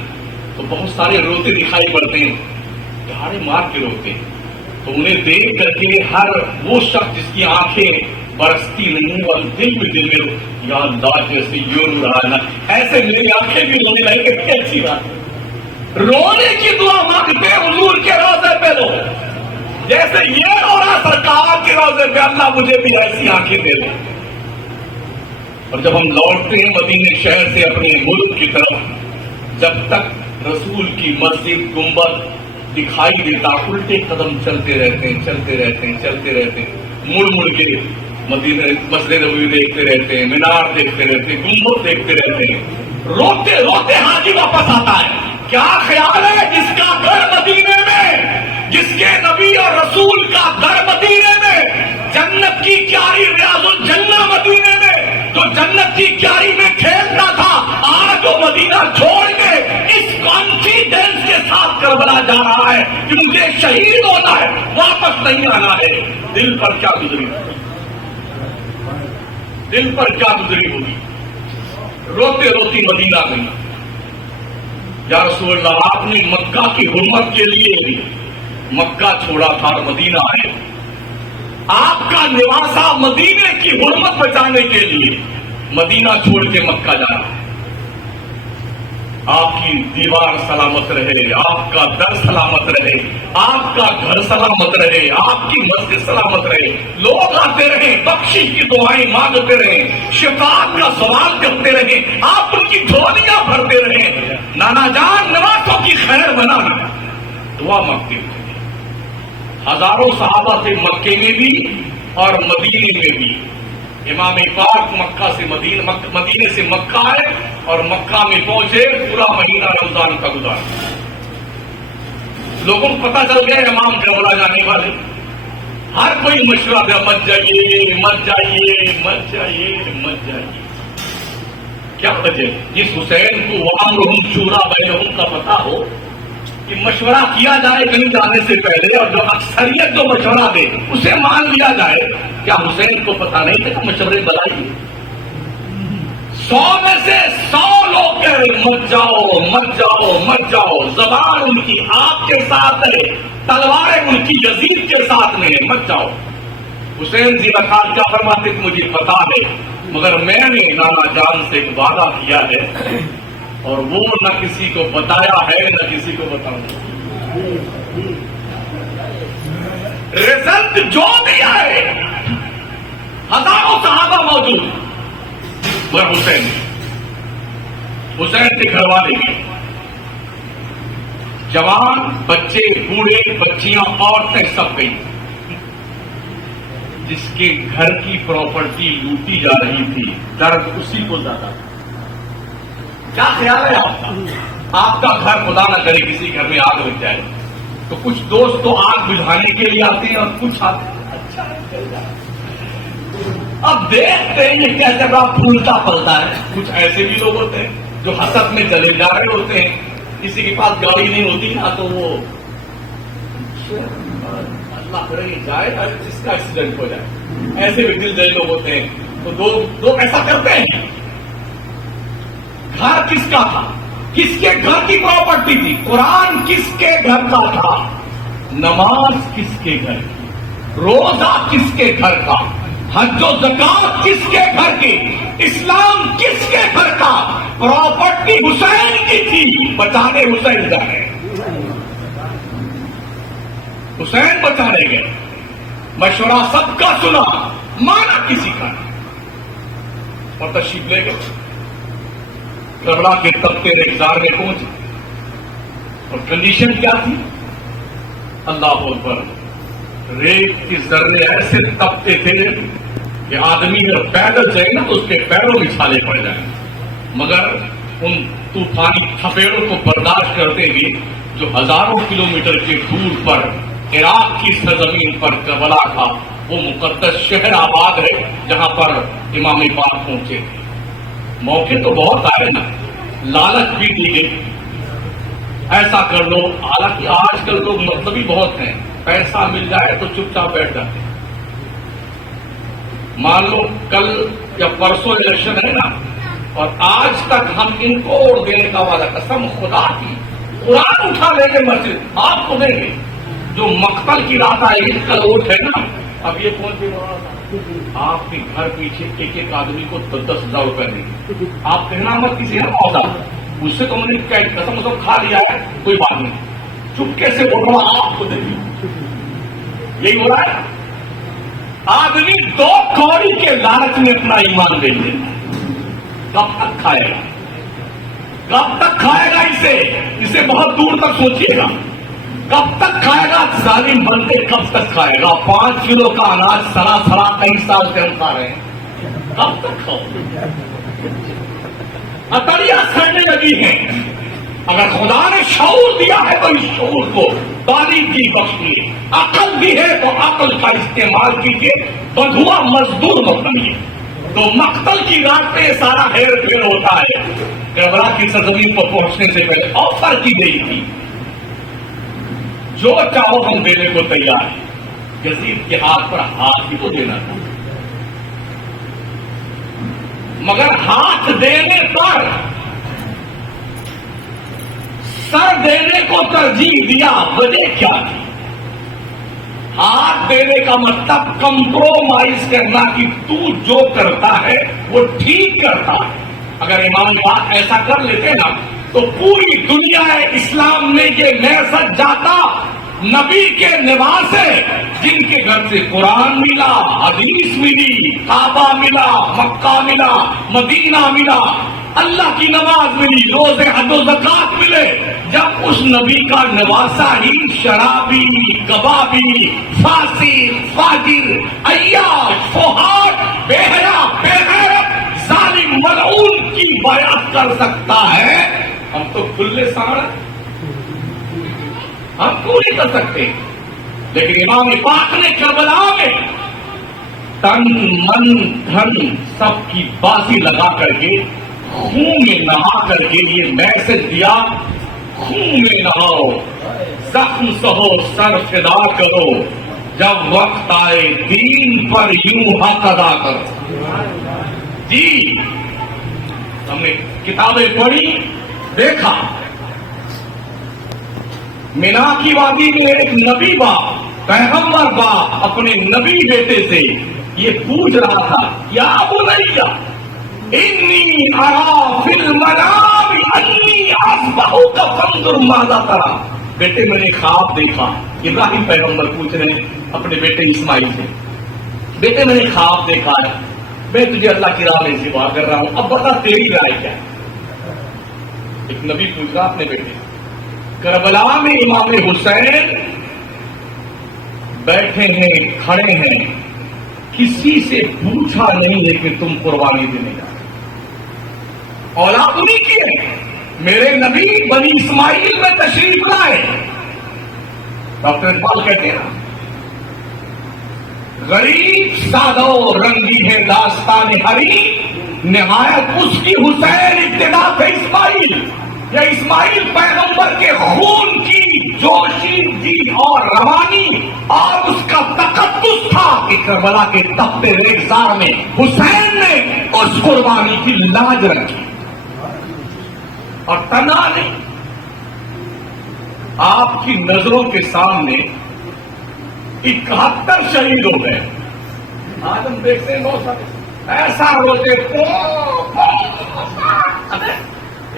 تو بہت سارے روتے دکھائی پڑتے ہیں، دہاڑے مار کے روتے ہیں. تو انہیں دیکھ کر کے ہر وہ شخص جس کی آنکھیں برستی نہیں اور دل میں یا اللہ جیسے یوں رو رہا ہے نا، ایسے میری آنکھیں بھی رونے لگے. کتنی اچھی بات ہے. رونے کی دعا مانگتے حضور کے روزے پہ لو، جیسے یہ رو رہا سرکار کے روزے پہ، اللہ مجھے بھی ایسی آنکھیں دے دے. اور جب ہم لوٹتے ہیں مدینے شہر سے اپنے ملک کی طرف، جب تک رسول کی مسجد گنبد دکھائی دیتا الٹے قدم چلتے رہتے ہیں، چلتے رہتے ہیں، چلتے رہتے ہیں. مڑ مڑ کے مدینہ مسجد نبوی دیکھتے رہتے ہیں، مینار دیکھتے رہتے ہیں، گنبد دیکھتے رہتے ہیں. روتے روتے حاجی واپس آتا ہے. کیا خیال ہے جس کا گھر مدینے میں، جس کے نبی اور رسول کا گھر مدینے میں، جنت کی کیاری ریاض الجنہ مدینے میں، جو جنت کی کیاری میں کھیلتا تھا، آج وہ مدینہ چھوڑ کے اس کانفیڈنس کے ساتھ کربلا جا رہا ہے کہ مجھے شہید ہونا ہے، واپس نہیں آنا ہے. دل پر کیا گزری، دل پر کیا گزری ہوگی. روتے روتی مدینہ گئی. یا رسول اللہ آپ نے مکہ کی حرمت کے لیے بھی مکہ چھوڑا تھا اور مدینہ آئے. آپ کا نواسا مدینے کی حرمت بچانے کے لیے مدینہ چھوڑ کے مکہ جا رہا ہے. آپ کی دیوار سلامت رہے، آپ کا در سلامت رہے، آپ کا گھر سلامت رہے، آپ کی مسجد سلامت رہے. لوگ آتے رہے، بخشش کی دعائیں مانگتے رہے، شفاعت کا سوال کرتے رہے، آپ ان کی جھولیاں بھرتے رہے. نانا جان نواسوں کی خیر بنانا دعا مانگتے ہوئے. ہزاروں صحابہ تھے مکے میں بھی اور مدینے میں بھی. امام پاک مکہ سے مدینے سے مکہ آئے اور مکہ میں پہنچے، پورا مہینہ رمضان کا گزارا. لوگوں کو پتا چل گیا امام کربلا جانے والے. ہر کوئی مشورہ دیا مت جائیے، مت جائیے، مت جائیے، مت جائیے. کیا وجہ؟ جس حسین کو وَأَمْرُهُمْ شُورَىٰ بَيْنَهُمْ کا پتا ہو کہ مشورہ کیا جائے کہیں جانے سے پہلے، اور جو اکثریت جو مشورہ دے اسے مان لیا جائے. کیا حسین کو پتا نہیں تھا کہ مشورے بلائیے؟ 100 میں سے 100 لوگ کہہ رہے مت جاؤ، مت جاؤ، مت جاؤ. زبان ان کی آپ کے ساتھ ہے، تلواریں ان کی یزید کے ساتھ میں ہے، مت جاؤ. حسین ذی خان کیا فرماتے کہ مجھے پتا ہے مگر میں نے نانا جان سے ایک وعدہ کیا ہے اور وہ نہ کسی کو بتایا ہے نہ کسی کو بتاؤں. رزلٹ جو بھی آئے، ہزاروں صحابہ موجود مگر حسین کے گھر والے بھی، جوان بچے، بوڑھے، بچیاں، عورتیں سب گئی. جس کے گھر کی پراپرٹی لوٹی جا رہی تھی درد اسی کو زیادہ تھا. کیا خیال ہے آپ کا؟ آپ کا گھر خدا نہ کرے کسی گھر میں آگ لگ جائے تو کچھ دوست تو آگ بجھانے کے لیے آتے ہیں اور کچھ آتے ہیں اچھا چل جائے. اب دیکھتے ہیں یہ کیا جگہ پھولتا پلتا ہے. کچھ ایسے بھی لوگ ہوتے ہیں جو حسد میں چلے جا رہے ہوتے ہیں، کسی کے پاس گاڑی نہیں ہوتی نا تو وہ اللہ کرے جائے جس کا ایکسیڈنٹ ہو جائے. ایسے بھی دل دل لوگ ہوتے ہیں تو لوگ ایسا کرتے ہیں. گھر کس کا تھا؟ کس کے گھر کی پراپرٹی تھی؟ قرآن کس کے گھر کا تھا؟ نماز کس کے گھر کی؟ روزہ کس کے گھر کا؟ حج و زکات کس کے گھر کی، اسلام کس کے گھر کا، پراپرٹی حسین کی تھی، بچانے حسین جا رہے، حسین بچانے گئے، مشورہ سب کا سنا، مانا کسی کا نہیں، اور تشریف لے گئے، کربلا کے تپتے ریگزار میں پہنچے، اور کنڈیشن کیا تھی؟ اللہ اکبر، ریت کی ذرے ایسے تپتے تھے کہ آدمی اگر پیدل جائے نا تو اس کے پیروں میں چھالے پڑ جائیں، مگر ان طوفانی تھپیڑوں کو برداشت کرتے ہوئے جو ہزاروں کلومیٹر کے دور پر عراق کی سرزمین پر کربلا تھا، وہ مقدس شہر آباد ہے جہاں پر امام پاک پہنچے تھے۔ موقع تو بہت آئے نا، لالچ بھی دی گئی، ایسا کر لو، حالانکہ آج کل لوگ مطلبی بہت ہیں، پیسہ مل جائے تو چپ چاپ بیٹھ جاتے ہیں۔ مان لو کل یا پرسوں الیکشن ہے نا، اور آج تک ہم ان کو ووٹ دینے کا وعدہ، قسم خدا کی، قرآن اٹھا لیں گے مسجد آپ کو دیں گے، جو مقتل کی رات آئے گی کل ووٹ ہے نا، اب یہ پہنچ بھی رہا تھا، آپ کے گھر پیچھے ایک ایک آدمی کو 10,000 روپے دیں گے، آپ کہنا مت کسی ہے پودا، اس سے تو انہوں نے قسم کھا لیا ہے، کوئی بات نہیں، چپکے سے بول رہا آپ کو دیں گے، یہی ہو رہا ہے۔ آدمی 2 کوڑی کے لالچ میں اپنا ایمان دے دینا، کب تک کھائے گا، کب تک کھائے گا اسے بہت دور تک سوچیے گا، کب تک کھائے گا، ظالم بن کے کب تک کھائے گا؟ 5 کلو کا اناج سرا کئی سال سے ہم کھا رہے ہیں، کب تک کھاؤ؟ اطریہ سڑنے لگی ہیں، اگر خدا نے شعور دیا ہے تو اس شعور کو باریکی بخشیے، عقل بھی ہے تو عقل کا استعمال کیجیے، بدھوا مزدور مت بنیے۔ تو مقتل کی رات پہ یہ سارا ہیر پھیر ہوتا ہے، کربلا کی سرزمین پر پہنچنے سے پہلے آفر کی گئی تھی، جو چاہو ہم دینے کو تیار ہیں، یزید کے ہاتھ پر ہاتھ ہی تو دینا تھا، مگر ہاتھ دینے پر سر دینے کو ترجیح دیا، وجہ کیا تھی؟ ہاتھ دینے کا مطلب کمپرومائز کرنا کہ تو جو کرتا ہے وہ ٹھیک کرتا ہے۔ اگر امام پاک ایسا کر لیتے نا تو پوری دنیا اسلام میں یہ میسج جاتا، نبی کے نواسے جن کے گھر سے قرآن ملا، حدیث ملی، کعبہ ملا، مکہ ملا، مدینہ ملا، اللہ کی نماز ملی، روزے حج و زکات ملے، جب اس نبی کا نواسا ہی شرابی، کبابی، فاسق، فاجر، عیاش، فحاش، بےحیا، بے غیرت، ظالم، ملعون کی بیعت کر سکتا ہے، ہم تو کھلے ساڑ ہم کیوں نہیں کر سکتے؟ لیکن امام پاک نے کربلا میں تن من دھن سب کی بازی لگا کر کے خون میں نہا کر کے یہ میسج دیا، خون میں نہاؤ، زخم سہو، سر فدا کرو، جب وقت آئے دین پر یوں حق ادا کرو۔ جی ہم نے کتابیں پڑھی، دیکھا، مینا کی وادی میں ایک نبی باپ، پیغمبر باپ اپنے نبی بیٹے سے یہ پوچھ رہا تھا، یا بنیا انی ارا فی المنام انی اذبحک فانظر ماذا تری، بیٹے میں نے خواب دیکھا، ابراہیم پیغمبر پوچھ رہے ہیں اپنے بیٹے اسماعیل سے، بیٹے میں نے خواب دیکھا ہے، میں تجھے اللہ کی راہ میں ذبح کر رہا ہوں، اب بتا تیری رائے کیا ہے؟ ایک نبی پوچھ رہا اپنے بیٹے۔ کربلا میں امام حسین بیٹھے ہیں، کھڑے ہیں، کسی سے پوچھا نہیں ہے کہ تم قربانی دینے کا اولاد نہیں کی ہے، میرے نبی بنی اسماعیل میں تشریف لائے۔ ڈاکٹر اقبال کہتے ہیں غریب سادہ رنگی ہے داستان ہری، نہایت اس کی حسین ابتدا تھے اسماعیل، یا اسماعیل پیغمبر کے خون کی جوشیدگی اور روانی اور اس کا تقدس تھا کہ کربلا کے تپتے ریگزار میں حسین نے اس قربانی کی لاج رکھی، اور تنہا نہیں، آپ کی نظروں کے سامنے 71 شہید ہو گئے، آج ہم دیکھتے ہیں بہت سارے ایسا روتے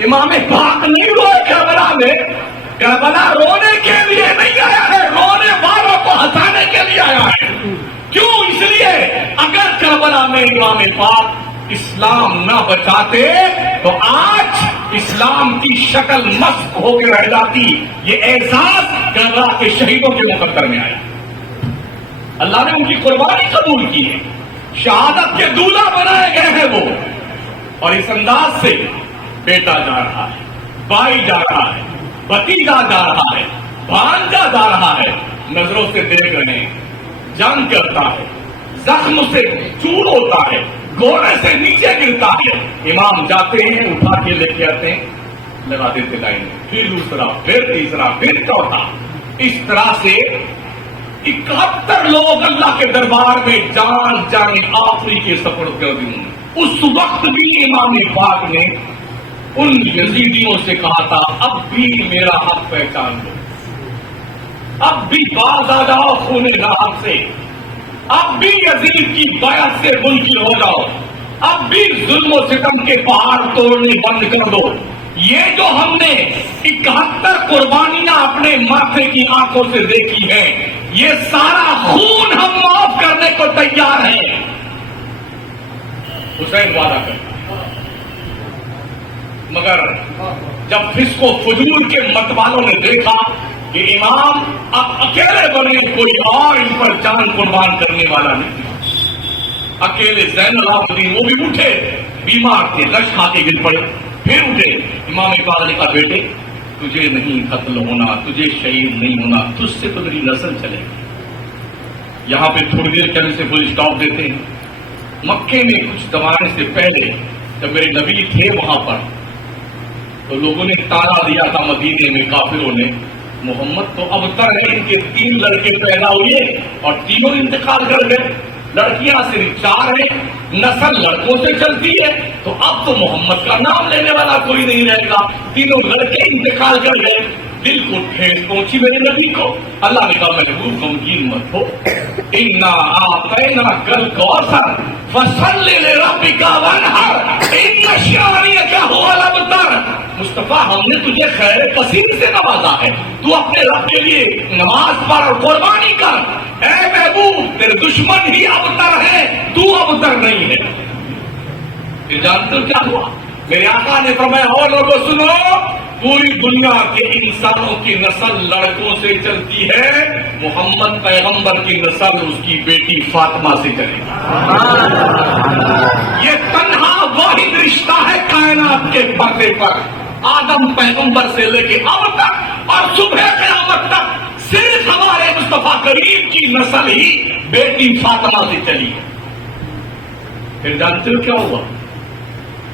امام پاک نہیں روئے کربلا میں. کربلا رونے کے لیے نہیں آیا ہے, رونے والوں کو ہنسانے کے لیے آیا ہے. کیوں؟ اس لیے اگر کربلا میں امام پاک اسلام نہ بچاتے تو آج اسلام کی شکل مسخ ہو کے رہ جاتی. یہ احساس کربلا کے شہیدوں کے مقدر میں آیا. اللہ نے ان کی قربانی قبول کی ہے, شہادت کے دولہا بنائے گئے ہیں وہ. اور اس انداز سے بیٹا جا رہا ہے, بھائی جا رہا ہے, بھتیجا جا رہا ہے, بھانجا جا رہا ہے, نظروں سے دیکھ رہے ہیں, جنگ کرتا ہے, زخم سے چور ہوتا ہے, گھوڑے سے نیچے گرتا ہے. امام جاتے ہیں, اٹھا کے لے کے آتے ہیں, لگا دیتے لائن میں, پھر دوسرا, پھر تیسرا, پھر چوتھا. اس طرح سے 71 لوگ اللہ کے دربار میں جان جانے آخری کے سفر کر دیں. اس وقت بھی امام پاک نے ان یزیدیوں سے کہا تھا اب بھی میرا حق پہچان لو, اب بھی باز آ جاؤ خون راہ سے, اب بھی یزید کی بیعت سے منکر ہو جاؤ, اب بھی ظلم و ستم کے پہاڑ توڑنے بند کر دو. یہ جو ہم نے 71 قربانیاں اپنے ماتھے کی آنکھوں سے دیکھی ہیں, یہ سارا خون ہم معاف کرنے کو تیار ہیں. حسین وعدہ کرتا, مگر جب فسق و فجور کے مت والوں نے دیکھا کہ امام اب اکیلے بنے, کوئی اور ان پر جان قربان کرنے والا نہیں, اکیلے زین العابدین وہ بھی اٹھے, بیمار تھے, لش کھا کے گر پڑے, پھر اٹھے. امام پاک نے کہا بیٹے تجھے نہیں قتل ہونا, تجھے شہید نہیں ہونا, تجھ سے تو میری نسل چلے گی. یہاں پہ تھوڑی دیر کرنے سے فل اسٹاپ دیتے ہیں. مکے میں کچھ زمانے سے پہلے جب میرے نبی تھے وہاں پر, تو لوگوں نے تانا دیا تھا مدینے میں کافروں نے, محمد تو اب تر ہے, ان کے 3 لڑکے پیدا ہوئے اور تینوں انتقال کر گئے, لڑکیاں صرف 4 ہیں, نسل لڑکوں سے چلتی ہے, تو اب تو محمد کا نام لینے والا کوئی نہیں رہے گا. تینوں لڑکے انتقال کر گئے. دل کو ٹھیس پہنچی میرے نبی کو. اللہ نے کہا محبوب غمگین مت ہو, انا اعطینا الکوثر فصلی لربک وانحر ان شانئک هو الابتر. مصطفیٰ ہم نے تجھے خیر کثیر سے نوازا ہے, تو اپنے رب کے لیے نماز پڑھ اور قربانی کر. اے محبوب تیرے دشمن ہی ابتر ہے, تو ابتر نہیں ہے. یہ جانتے ہو کیا ہوا؟ میرے آقا نے فرمایا اور لوگوں سنو, پوری دنیا کے انسانوں کی نسل لڑکوں سے چلتی ہے, محمد پیغمبر کی نسل اس کی بیٹی فاطمہ سے چلے گی. یہ تنہا واحد رشتہ ہے کائنات کے پردے پر, آدم پیغمبر سے لے کے اب تک اور صبح قیامت تک صرف ہمارے مصطفیٰ کریم کی نسل ہی بیٹی فاطمہ سے چلی ہے. پھر جانتے ہو کیا ہوا؟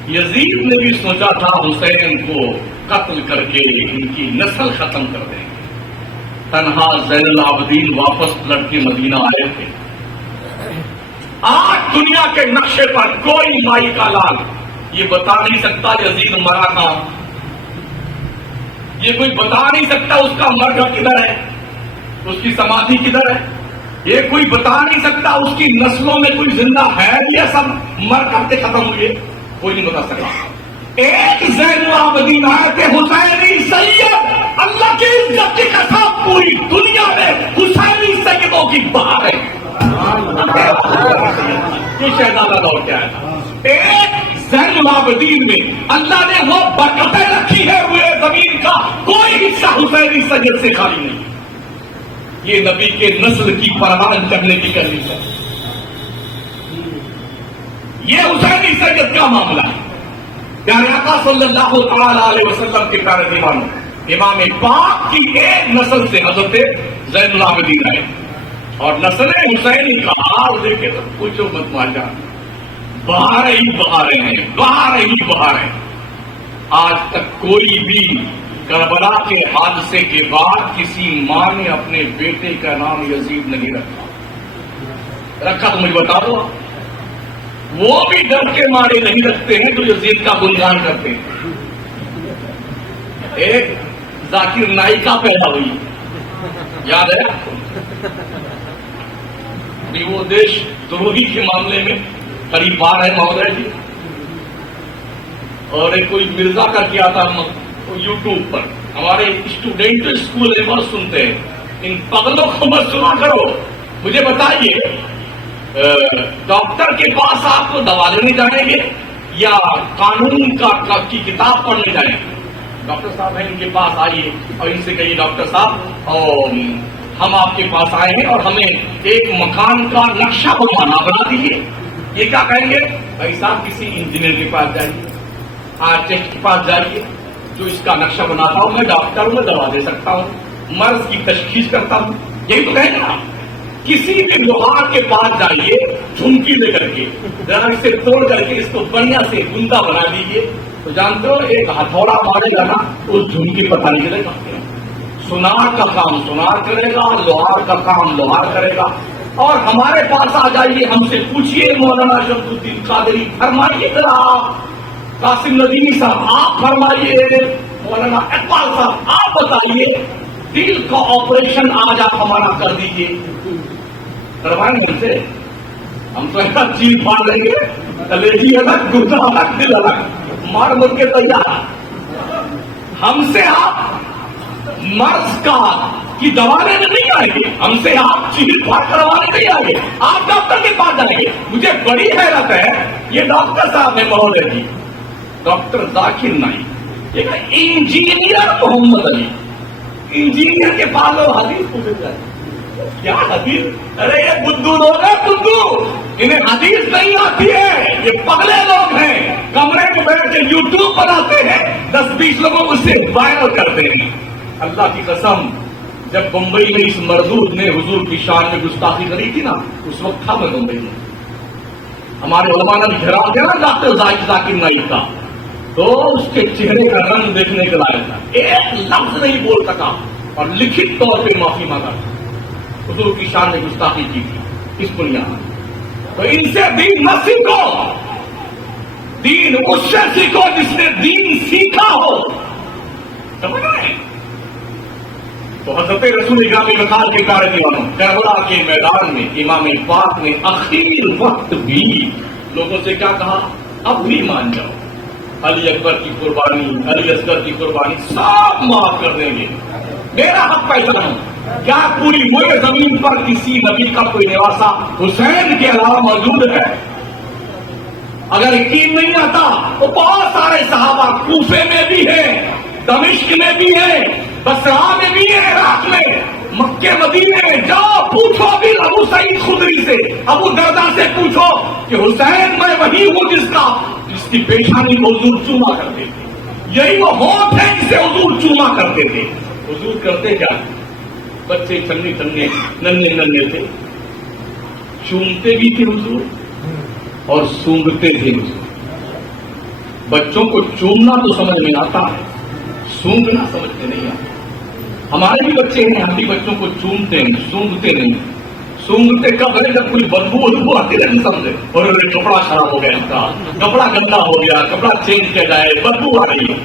یزید نے بھی سوچا تھا حسین کو قتل کر کے ان کی نسل ختم کر دیں گے. تنہا زین العابدین واپس لڑ کے مدینہ آئے تھے. آج دنیا کے نقشے پر کوئی مائی کا لال یہ بتا نہیں سکتا یزید مرا تھا, یہ کوئی بتا نہیں سکتا اس کا مرگا کدھر ہے, اس کی سمادھی کدھر ہے, یہ کوئی بتا نہیں سکتا اس کی نسلوں میں کوئی زندہ ہے یا سب مر کر کے ختم ہوئے, کوئی نہیں بتا سکتا. ایک زین العابدین آئے تھے حسینی سید, اللہ کی عزت کی قسم پوری دنیا میں حسینی سیدوں کی بہار ہے. یہ شہزادہ دور کیا ہے, ایک زین العابدین میں اللہ نے وہ برکتیں رکھی ہے ہوئے زمین کا, کوئی حصہ حسینی سید سے خالی نہیں. یہ نبی کے نسل کی پرورش کرنے کی کرنی ہے. یہ حسینی سید کا معاملہ ہے. پیارے آقا صلی اللہ تعالی علیہ وسلم کے پیارے دیوانوں, امام پاک کی ایک نسل سے حضرت زین العابدین آئے, اور نسل حسینی کا حال دیکھے تو پوچھو مت ماجا, بہاریں ہی بہاریں ہیں, بہاریں ہی بہاریں. آج تک کوئی بھی کربلا کے حادثے کے بعد کسی ماں نے اپنے بیٹے کا نام یزید نہیں رکھا تو مجھے بتا دو. وہ بھی ڈر کے مارے نہیں رکھتے ہیں تو یزید کا گنجان کرتے ہیں. ایک ذاکر نائکا پیدا ہوئی, یاد ہے, بھی وہ دیش دروہی کے معاملے میں قریب بار ہے مہودے جی. اور ایک کوئی مرزا کا کیا تھا یوٹیوب پر, ہمارے اسٹوڈینٹ اسکول میں بہت سنتے ہیں, ان پگلوں کو مت سنا کرو. مجھے بتائیے ڈاکٹر کے پاس آپ کو دوا لینے جائیں گے یا قانون کی کتاب پڑھنے جائیں گے؟ ڈاکٹر صاحب ہیں, ان کے پاس آئیے اور ان سے کہیے ڈاکٹر صاحب اور ہم آپ کے پاس آئے ہیں اور ہمیں ایک مکان کا نقشہ بنا دیجیے. یہ کیا کہیں گے؟ بھائی صاحب کسی انجینئر کے پاس جائیے, آرکیٹیکٹ کے پاس جائیے, جو اس کا نقشہ بناتا ہوں, میں ڈاکٹر ہوں, میں دوا دے سکتا ہوں, مرض کی تشخیص کرتا ہوں. یہی تو کہیں گے نا. کسی بھی لوہار کے پاس جائیے جھمکی لے کر کے, ذرا اسے توڑ کر کے اس کو بڑھیا سے گندا بنا دیجیے, تو جانتے ہو ایک ہتھوڑا مارے گا نا اس جھمکی پتہ نہیں چلے گا. سونار کا کام سونار کرے گا, لوہار کا کام لوہار کرے گا. اور ہمارے پاس آ جائیے, ہم سے پوچھیے مولانا شمس الدین قادری, فرمائیے ذرا قاسم ندیمی صاحب آپ فرمائیے, مولانا اقبال صاحب آپ بتائیے, دل کا آپریشن آج آپ ہمارا کر دیجیے. کروائیں گے ہم سے؟ ہم تو ایسا چیز پا لیں گے, کلیجی الگ, گردہ الگ, دل الگ, مار مر کے تیار. ہم سے آپ مرض کی دوا لینے نہیں آئیں گے, ہم سے آپ چیز پاٹ کروانے نہیں آئیں گے, آپ ڈاکٹر کے پاس جائیں گے. مجھے بڑی حیرت ہے, یہ ڈاکٹر صاحب ہیں مہودے جی, ڈاکٹر ذاکر نائک, یہ انجینئر محمد علی, انجینئر کے پاس لوگ حدیث پوچھے جائیں. کیا حدیث؟ ارے یہ بدھو لوگ ہیں, بدھو, انہیں حدیث نہیں آتی ہے. یہ پگلے لوگ ہیں, کمرے میں بیٹھ کے یوٹیوب بناتے ہیں, 10-20 لوگوں کو سے وائرل کرتے ہیں. اللہ کی قسم, جب بمبئی میں اس مردود نے حضور کی شان میں گستاخی کری تھی نا, اس وقت تھا میں بمبئی میں. ہمارے علماء نے گھیرا دیا نا ڈاکٹر ذاکر نائک کا, تو اس کے چہرے کا رنگ دیکھنے کے لائق تھا. ایک لفظ نہیں بول سکا اور لکھت طور پہ معافی مانگا. حضور کی شان نے گستاخی کی تھی اس بنیاد میں. تو ان سے دین نہ سیکھو, دین اس سے سیکھو جس نے دین سیکھا ہو. سمجھ رہے ہیں؟ تو حضرت رسول گرامی وقار کے کارکنوں, کربلا کے میدان میں امام پاک نے اخیر وقت بھی لوگوں سے کیا کہا؟ اب بھی مان جاؤ, علی اکبر کی قربانی, علی اصغر کی قربانی سب معاف کر دیں گے, میرا حق پیدا ہوں. کیا پوری ملک زمین پر کسی نبی کا کوئی نواسا حسین کے علاوہ موجود ہے؟ اگر یقین نہیں آتا تو بہت سارے صحابہ کوفے میں بھی ہیں, دمشق میں بھی ہیں, بصرہ میں بھی ہیں, عراق میں, مکے مدینے میں. جاؤ پوچھو بھی ابو سعید خدری سے, ابو دردہ سے پوچھو کہ حسین میں وہی ہوں جس کی پیشانی کو حضور چوما کرتے تھے, یہی وہ ہونٹ ہے جسے حضور چوما کرتے تھے. حضور کرتے کیا؟ بچے چنگے چنگے ننھے ننھے تھے, چومتے بھی تھے حضور اور سونگتے تھے حضور. بچوں کو چومنا تو سمجھ میں آتا ہے, سونگنا سمجھ میں نہیں آتا. ہمارے بھی بچے ہیں, ہم بھی بچوں کو چومتے ہیں, سونگتے نہیں. سونگتے کب ہے؟ جب کوئی بدبو آتی ہے نہیں سمجھے, اور کپڑا خراب ہو گیا, اس کا کپڑا گندا ہو گیا, کپڑا چینج کیا جائے, بدبو آ رہی ہے.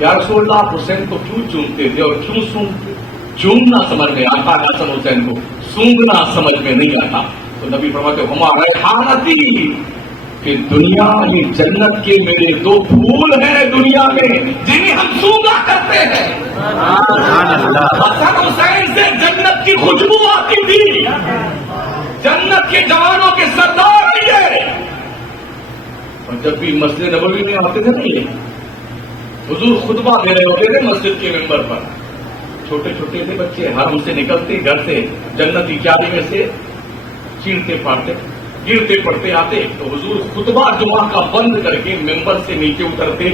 یا رسول اللہ آپ حسین کو کیوں چومتے تھے اور کیوں سونگتے؟ چومنا سمجھ میں آتا ہے حسن حسین کو, سونگنا سمجھ میں نہیں آتا. تو نبی فرماتے ہمارا ریحانتی کہ دنیا میں جنت کے میرے 2 پھول ہیں دنیا میں جنہیں ہم سونگا کرتے ہیں. حسن حسین سے جنت کی خوشبو آتی تھی, جنت کے جوانوں کے سردار یہ. اور جب بھی مسجد نبوی میں آتے تھے نا, یہ حضور خطبہ دے رہے ہوتے تھے مسجد کے ممبر پر, چھوٹے چھوٹے تھے بچے, حرم سے نکلتے گھر سے جنتی کیاری میں سے چیرتے پھاڑتے گرتے پڑتے آتے, تو حضور خطبہ جمعہ کا بند کر کے ممبر سے نیچے اترتے,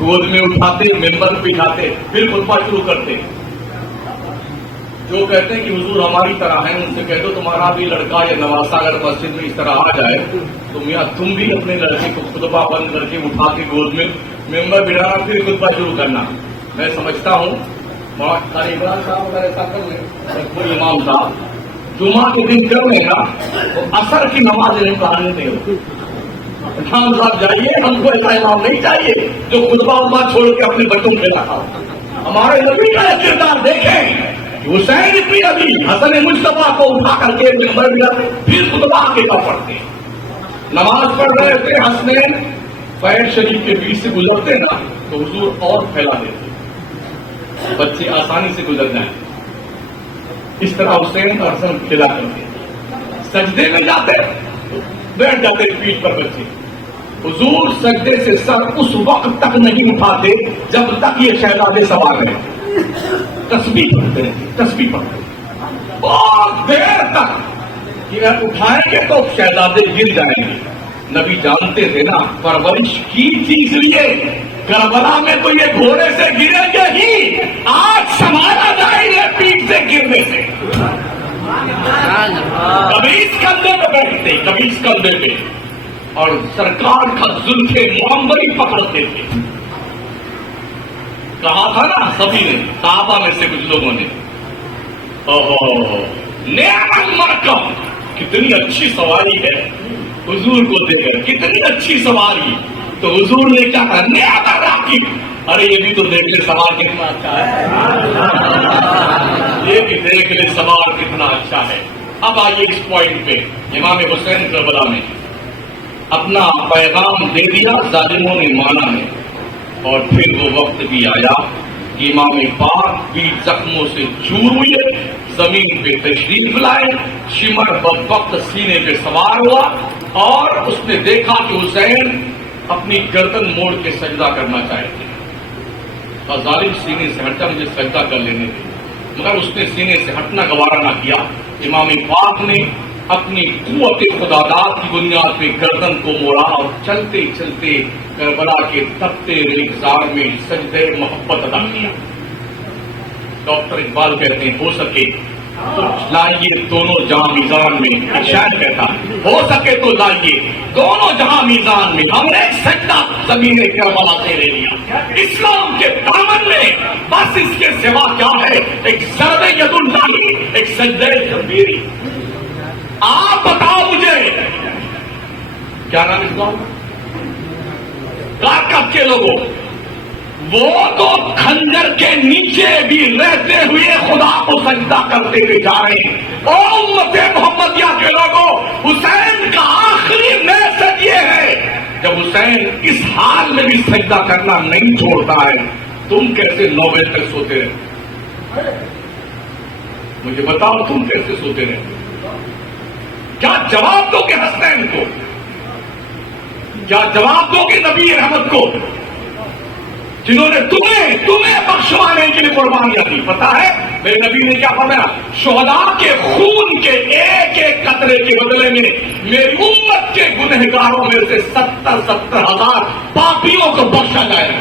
گود میں اٹھاتے, ممبر پہ بٹھاتے, پھر خطبہ شروع کرتے. جو کہتے ہیں کہ حضور ہماری طرح ہیں, ان سے کہہ دو تمہارا بھی لڑکا یا نواسا اگر مسجد میں اس طرح آ جائے تو میاں تم بھی اپنے لڑکے کو خطبہ بند کر کے اٹھا کے گود میں ممبر بٹھانا, پھر خطبہ شروع کرنا. میں سمجھتا ہوں عمران صاحب اگر ایسا کر لیں, کوئی امام صاحب جمعہ کے دن کر لیں نا, تو اثر کی نماز انہیں پڑھانے نہیں ہوتی. امام صاحب جائیے, ہم کو ایسا امام نہیں چاہیے جو خطبہ چھوڑ کے اپنے بچوں پہ رکھا. ہمارے نبی کا کردار دیکھیں, حسین ابن علی حسن مصطفیٰ کو اٹھا کر کے منبر ملا پھر خطبہ کے پڑھتے، نماز پڑھ رہے تھے، حسنین پیر شریف کے بیچ سے گزرتے نا تو حضور اور پھیلا دیتے، بچے آسانی سے گزر جائیں۔ اس طرح حسین اور حسن کھیلا کرتے، سجدے میں جاتے تو بیٹھ جاتے پیٹھ پر بچے، حضور سجدے سے سر اس وقت تک نہیں اٹھاتے جب تک یہ شہزادے سوار رہے، تسبیح پڑھتے رہتے، تسبیح پڑھتے بہت دیر تک کہ اٹھائیں گے تو شہزادے گر جائیں گے۔ نبی جانتے تھے نا پرورش کی تھی، اس لیے کربلا میں تو یہ گھوڑے سے گریں گے ہی، آج سنبھالا جائے گے پیٹ سے گرنے سے۔ کبھی اس کندھے پہ بیٹھتے، کبھی اس کندھے پہ، اور سرکار کا زلف معمبری پکڑتے تھے۔ کہا تھا نا سبھی نے، صحابہ میں سے کچھ لوگوں نے، نعم المرکب، کتنی اچھی سواری ہے، حضور کو دے کر کتنی اچھی سواری، تو حضور نے کیا کہا، نعم الراکب، ارے یہ بھی تو دیکھ لے سوار کتنا اچھا ہے، یہ بھی دیکھ لے سوار کتنا اچھا ہے۔ اب آئیے اس پوائنٹ پہ، امام حسین کربلا میں اپنا پیغام دے دیا، ظالموں نے مانا ہے، اور پھر وہ وقت بھی آیا کہ امام پاک بھی زخموں سے چور ہوئے، زمین پہ تشریف لائے، شمر وقت سینے پہ سوار ہوا، اور اس نے دیکھا کہ حسین اپنی گردن موڑ کے سجدہ کرنا چاہتے ہیں، اور ظالم سینے سے ہٹا مجھے سجدہ کر لینے دے، مگر اس نے سینے سے ہٹنا گوارا نہ کیا۔ امام پاک نے اپنی قوت خداداد کی بنیاد پہ گردن کو موڑا، اور چلتے چلتے کربلا کے تپتے ریگزار میں سجدے محبت ادا کیا۔ ڈاکٹر اقبال کہتے ہیں، ہو سکے تو لائیے دونوں جہاں میزان میں، شاید کہتا ہے ہو سکے تو لائیے دونوں جہاں میزان میں، ہم نے ایک سجدہ زمین کربلا سے لے لیا، اسلام کے دامن میں، بس اس کے سوا کیا ہے، ایک ضرب ید اللہ، ایک سجدہ کبیری۔ آپ بتاؤ مجھے کیا نام اسلام کارکب کے لوگوں، وہ تو کھنجر کے نیچے بھی رہتے ہوئے خدا کو سجدہ کرتے ہوئے جا رہے ہیں۔ او امت محمدیہ کے لوگوں، حسین کا آخری میسج یہ ہے، جب حسین اس حال میں بھی سجدہ کرنا نہیں چھوڑتا ہے، تم کیسے 9 بجے تک سوتے رہتے؟ مجھے بتاؤ تم کیسے سوتے رہتے؟ کیا جواب دو گے حسین کو؟ کیا جواب دو گے نبی رحمت کو، جنہوں نے تمہیں بخشوانے کے لیے قربانیاں دی؟ پتا ہے میرے نبی نے کیا فرمایا، شہداء کے خون کے ایک ایک قطرے کے بدلے میں میری امت کے گنہگاروں میں سے 70,000 پاپیوں کو بخشا جائے گا۔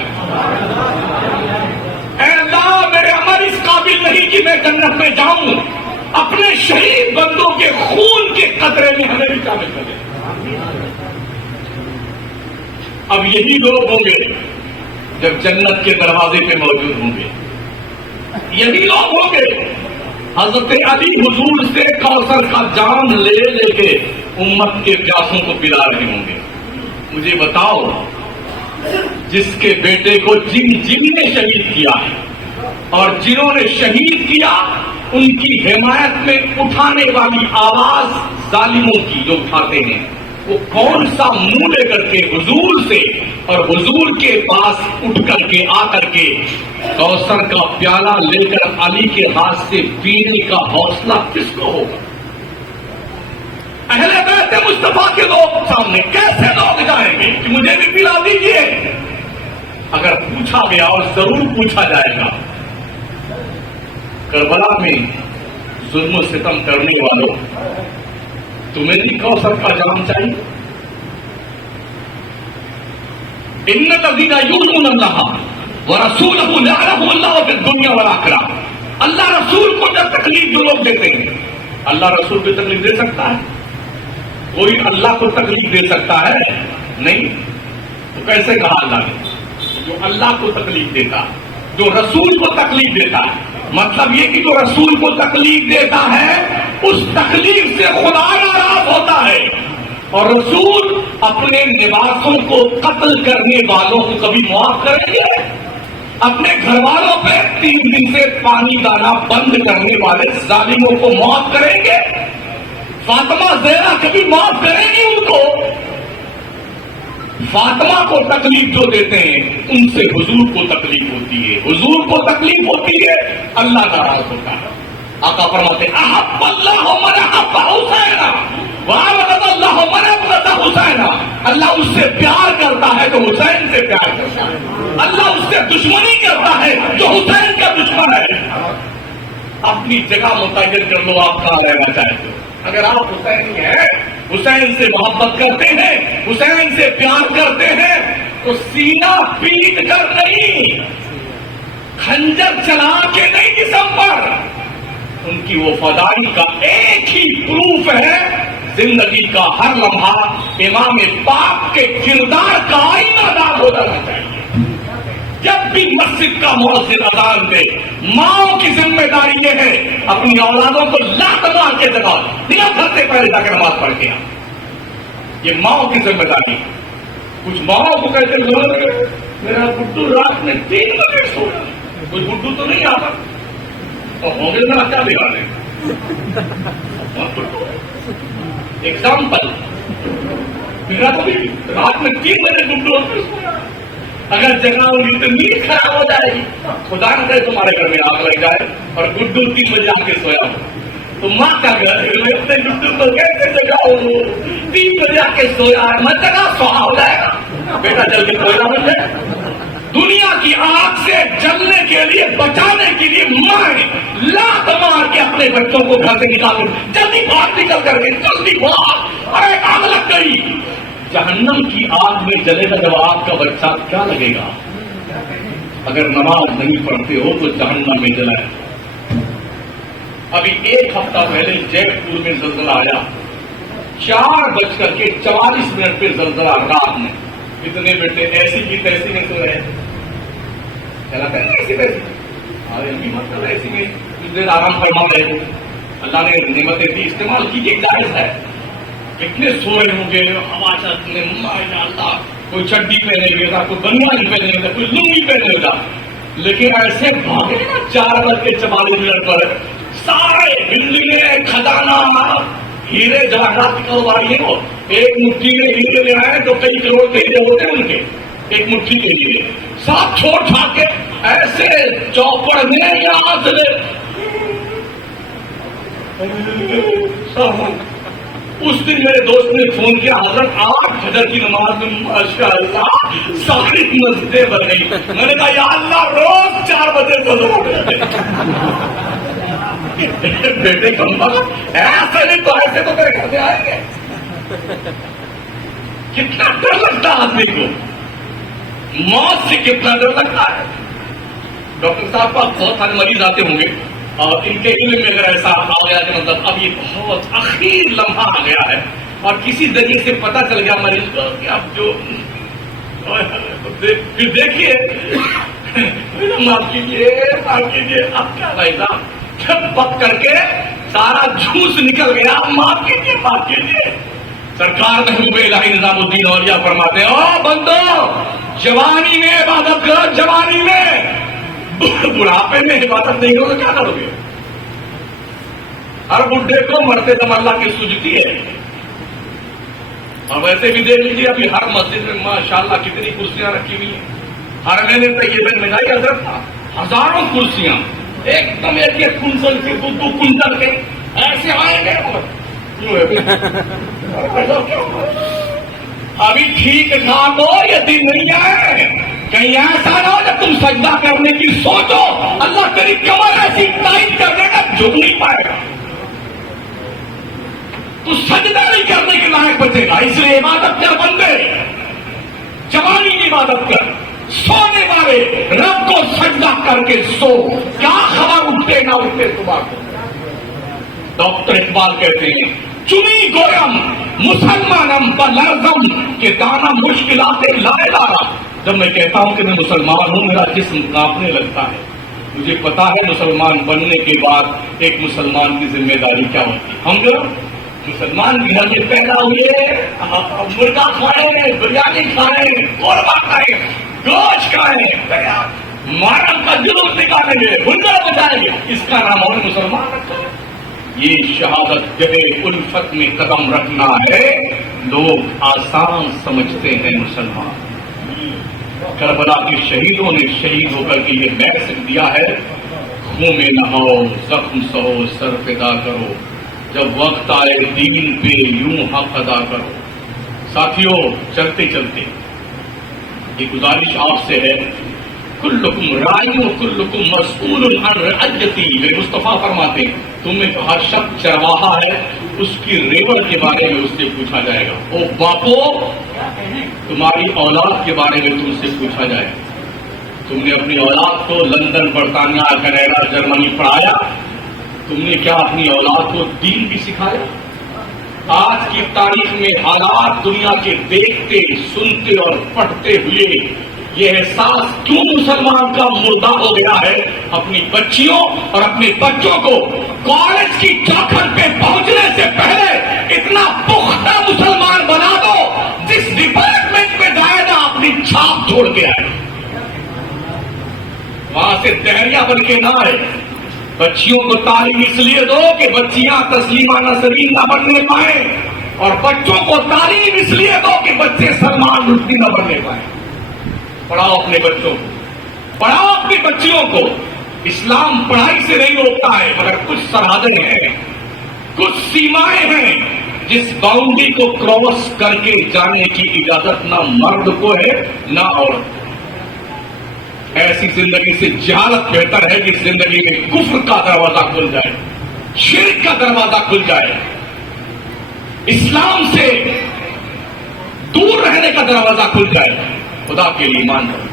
اے اللہ، میرے عمل اس قابل نہیں کہ میں جنت میں جاؤں، اپنے شہید بندوں کے خون کے قطرے میں ہمیں بھی شامل کر دیں۔ اب یہی لوگ ہوں گے جب جنت کے دروازے پہ موجود ہوں گے، یہی لوگ ہوں گے حضرت علی حضور سے کوثر کا جام لے لے کے امت کے پیاسوں کو پلا رہے ہوں گے۔ مجھے بتاؤ، جس کے بیٹے کو جن نے شہید کیا ہے اور جنہوں نے شہید کیا، ان کی حمایت میں اٹھانے والی آواز ظالموں کی جو اٹھاتے ہیں، وہ کون سا منہ لے کر کے حضور سے اور حضور کے پاس اٹھ کر کے آ کر کے کوثر کا پیالہ لے کر علی کے ہاتھ سے پینے کا حوصلہ کس کو ہوگا؟ اہل بیت مصطفیٰ کے لوگ سامنے کیسے لوگ جائیں گے کہ مجھے بھی پلا دیجیے؟ اگر پوچھا گیا، اور ضرور پوچھا جائے گا، کربلا میں ظلم و ستم کرنے والوں، تمہیں بھی کوثر کا جام چاہیے؟ ان الذین یؤذون اللہ ورسولہ لعنهم اللہ فی الدنیا والآخرہ۔ اللہ رسول کو جب تکلیف جو لوگ دیتے ہیں، اللہ رسول کو تکلیف دے سکتا ہے؟ کوئی اللہ کو تکلیف دے سکتا ہے؟ نہیں۔ تو کیسے کہا اللہ نے؟ جو اللہ کو تکلیف دیتا، جو رسول کو تکلیف دیتا ہے، مطلب یہ کہ جو رسول کو تکلیف دیتا ہے، اس تکلیف سے خدا ناراض ہوتا ہے، اور رسول اپنے نواسوں کو قتل کرنے والوں کو کبھی معاف کریں گے؟ اپنے گھر والوں پہ 3 دن سے پانی ڈالنا بند کرنے والے ظالموں کو معاف کریں گے؟ فاطمہ زہرا کبھی معاف کریں گی ان کو؟ فاطمہ کو تکلیف جو دیتے ہیں ان سے حضور کو تکلیف ہوتی ہے، حضور کو تکلیف ہوتی ہے، اللہ ناراض ہوتا ہے۔ آقا فرماتے ہیں احب اللہ من احب حسینا وابغض اللہ من ابغض حسینا، اللہ اس سے پیار کرتا ہے تو حسین سے پیار کرتا ہے، اللہ اس سے دشمنی کرتا ہے جو حسین کا دشمن ہے۔ اپنی جگہ متعین کر لو، آپ کہاں رہنا چاہتے ہو۔ اگر آپ حسینی ہیں، حسین سے محبت کرتے ہیں، حسین سے پیار کرتے ہیں، تو سینہ پیٹ کر نہیں، خنجر چلا کے نہیں جسم پر۔ ان کی وفاداری کا ایک ہی پروف ہے زندگی کا ہر لمحہ امام پاک کے کردار کا آئینہ دار ہو جانا چاہیے۔ جب بھی مسجد کا مؤذن اذان دے، ماؤں کی ذمہ داری یہ ہے اپنی اولادوں کو لات مار کے جگہ دیا گھر سے پہلے جا کے نماز پڑھ کے آ، یہ ماؤں کی ذمہ داری۔ کچھ ماؤں کو کہتے ہیں میرا گڈو رات میں 3 بجے سویا، کوئی گڈو تو نہیں آتا تو ہوں گے ذرا کیا بگاڑے۔ ایگزامپل، میرا تو بھی رات میں 3 بجے گڈو سویا، اگر جگہ ہوگی تو نیند خراب ہو جائے گی، خدا نہ کرے تمہارے گھر میں آگ لگ جائے اور گڈو 3 بجے آ کے سویا ہو تو ماں کا گھر ہے، اپنے گڈو کو کیسے جگاؤ؟ 3 بجے آ کے سویا ہے، میں جگہ سوہا ہو جائے گا، بیٹا جلدی کوئلہ بن جائے۔ دنیا کی آگ سے جلنے کے لیے، بچانے کے لیے ماں لات مار کے اپنے بچوں کو گھر سے نکالو، جلدی باہر نکل کر کے، جلدی باہر، ارے آگ لگ گئی۔ جہنم کی آگ میں جلے گا جب آپ کا بچہ، کیا لگے گا؟ اگر نماز نہیں پڑھتے ہو تو جہنم میں جلائے۔ ابھی 1 ہفتہ پہلے جے پور میں زلزلہ آیا، 4:44 پہ زلزلہ رات میں، اتنے بیٹے ایسی کی تیسی میں تو رہے، چلا کہ ایسی تیسی، مطلب ایسی میں کچھ دیر آرام فرما رہے تھے، اللہ نے نعمتیں دی، استعمال کیجیے، جائز ہے۔ کتنے سوئے ہوں گے، ہوا چلنے، ماشاء اللہ، کوئی چڈی پہنے گا، کوئی بنیان پہنے گا، کوئی لنگی پہنے گا، لیکن ایسے بھاگے نا 4:44 پر، سارے بلڈنگیں، خزانہ، ہیرے جواہرات کے کاروباری ہیں، وہ ایک مٹھی میں ہیرے لے آئے تو کئی کروڑ کے ہیرے ہوتے ہیں ان کے، ایک مٹھی کے لیے ساتھ چھوڑ چھاڑ کے ایسے چوپڑ میں یاد لے۔ اس دن میرے دوست نے فون کیا، حضرت 8 فجر کی نماز میں ماشاء اللہ ساری مسجدیں بن گئی۔ میں نے کہا یا اللہ روز 4 بجے بیٹے کم ایسے نہیں تو ایسے تو میرے گھر سے آئیں گے۔ کتنا ڈر لگتا ہے آدمی کو، موت سے کتنا ڈر لگتا ہے۔ ڈاکٹر صاحب پاس بہت سارے مریض آتے ہوں گے اور ان کے علم میں اگر ایسا آ گیا کہ مطلب اب یہ بہت اخیر لمحہ آ گیا ہے اور کسی ذریعے سے پتہ چل گیا مریض کو کہ اب جو پھر دیکھیے معاف کیجیے اب کیا بھائی صاحب پک کر کے سارا جھوس نکل گیا، معاف کیجیے۔ سرکار محبوب الہی نظام الدین اولیاء فرماتے ہیں او بندو جوانی میں عبادت کرو، جوانی میں، بڑھاپے میں عبادت نہیں کرو تو کیا کرو گے؟ ہر بڈھے کو مرتے دم اللہ کی سجتی ہے۔ اور ویسے بھی دیکھ لیجیے ابھی ہر مسجد میں ماشاءاللہ کتنی کرسیاں رکھی ہوئی ہیں، ہر مہینے طیبہ میں جائے حضرت ہزاروں کرسیاں ایک دم ایک کنسل کے 2 کنسل کے ایسے آئیں گے۔ ابھی ٹھیک ٹھاک ہو، یہ دن نہیں آئے، کہیں ایسا نہ ہو جب تم سجدہ کرنے کی سوچو اللہ تیری کمر ایسی ٹائٹ کر دے گا جھک نہیں پائے گا، تو سجدہ نہیں کرنے کے لائق بچے گا۔ اس لیے عبادت کر بندے، جوانی کی عبادت کر، سونے والے رب کو سجدہ کر کے سو، کیا خبر اٹھتے نہ اٹھتے صبح کو۔ ڈاکٹر اقبال کہتے ہیں چنی گویم مسلمانم بلرزم کہ دانا مشکلات لائے لارا۔ جب میں کہتا ہوں کہ میں مسلمان ہوں میرا جسم کانپنے لگتا ہے، مجھے پتا ہے مسلمان بننے کے بعد ایک مسلمان کی ذمہ داری کیا ہوتی ہے۔ ہم لوگ مسلمان گھر میں پیدا ہوئے، مرغا کھائیں، بریانی کھائیں، قورمہ کھائیں، گوشت کھائیں، محرم کا جلوس نکالیں گے، ہنڈا بجائیں گے، اس کا نام اور مسلمان رکھا ہے۔ یہ شہادت گہے الفت میں قدم رکھنا ہے، لوگ آسان سمجھتے ہیں مسلمان۔ کربلا کے شہیدوں نے شہید ہو کر کے یہ میسج دیا ہے، خون میں نہاؤ، زخم سہو، سر فدا کرو، جب وقت آئے دین پہ یوں حق ادا کرو۔ ساتھیوں، چلتے چلتے یہ گزارش آپ سے ہے، کلکم رائی و کلکم مسئول عن رعیتی، میرے مصطفیٰ فرماتے ہیں تم میں ہر شخص چرواہا ہے، اس کی ریوڑ کے بارے میں اس سے پوچھا جائے گا۔ او باپو، تمہاری اولاد کے بارے میں تم سے پوچھا جائے گا۔ تم نے اپنی اولاد کو لندن، برطانیہ، کینیڈا، جرمنی پڑھایا؟ تم نے کیا اپنی اولاد کو دین بھی سکھایا؟ آج کی تاریخ میں حالات دنیا کے دیکھتے، سنتے اور پڑھتے ہوئے یہ احساس کیوں مسلمان کا مردہ ہو گیا ہے؟ اپنی بچیوں اور اپنے بچوں کو کالج کی چوکھٹ پہ پہنچنے سے پہلے اتنا پختہ مسلمان بنا دو جس ڈپارٹمنٹ میں جائے گا اپنی چھاپ چھوڑ کے آئے، وہاں سے دہریہ بن کے نہ آئے۔ بچیوں کو تعلیم اس لیے دو کہ بچیاں تسلیمہ نسرین نہ بننے پائیں، اور بچوں کو تعلیم اس لیے دو کہ بچے سلمان رشدی نہ بننے پائیں۔ پڑھاؤ اپنے بچوں کو، پڑھاؤ اپنی بچیوں کو۔ اسلام پڑھائی سے نہیں روکتا ہے، مگر کچھ سرحدیں ہیں، کچھ سیمائیں ہیں جس باؤنڈری کو کراس کر کے جانے کی اجازت نہ مرد کو ہے نہ عورت کو۔ ایسی زندگی سے جہالت بہتر ہے جس زندگی میں کفر کا دروازہ کھل جائے، شرک کا دروازہ کھل جائے، اسلام سے دور رہنے کا دروازہ کھل جائے۔ خدا کے لیے مان کرو،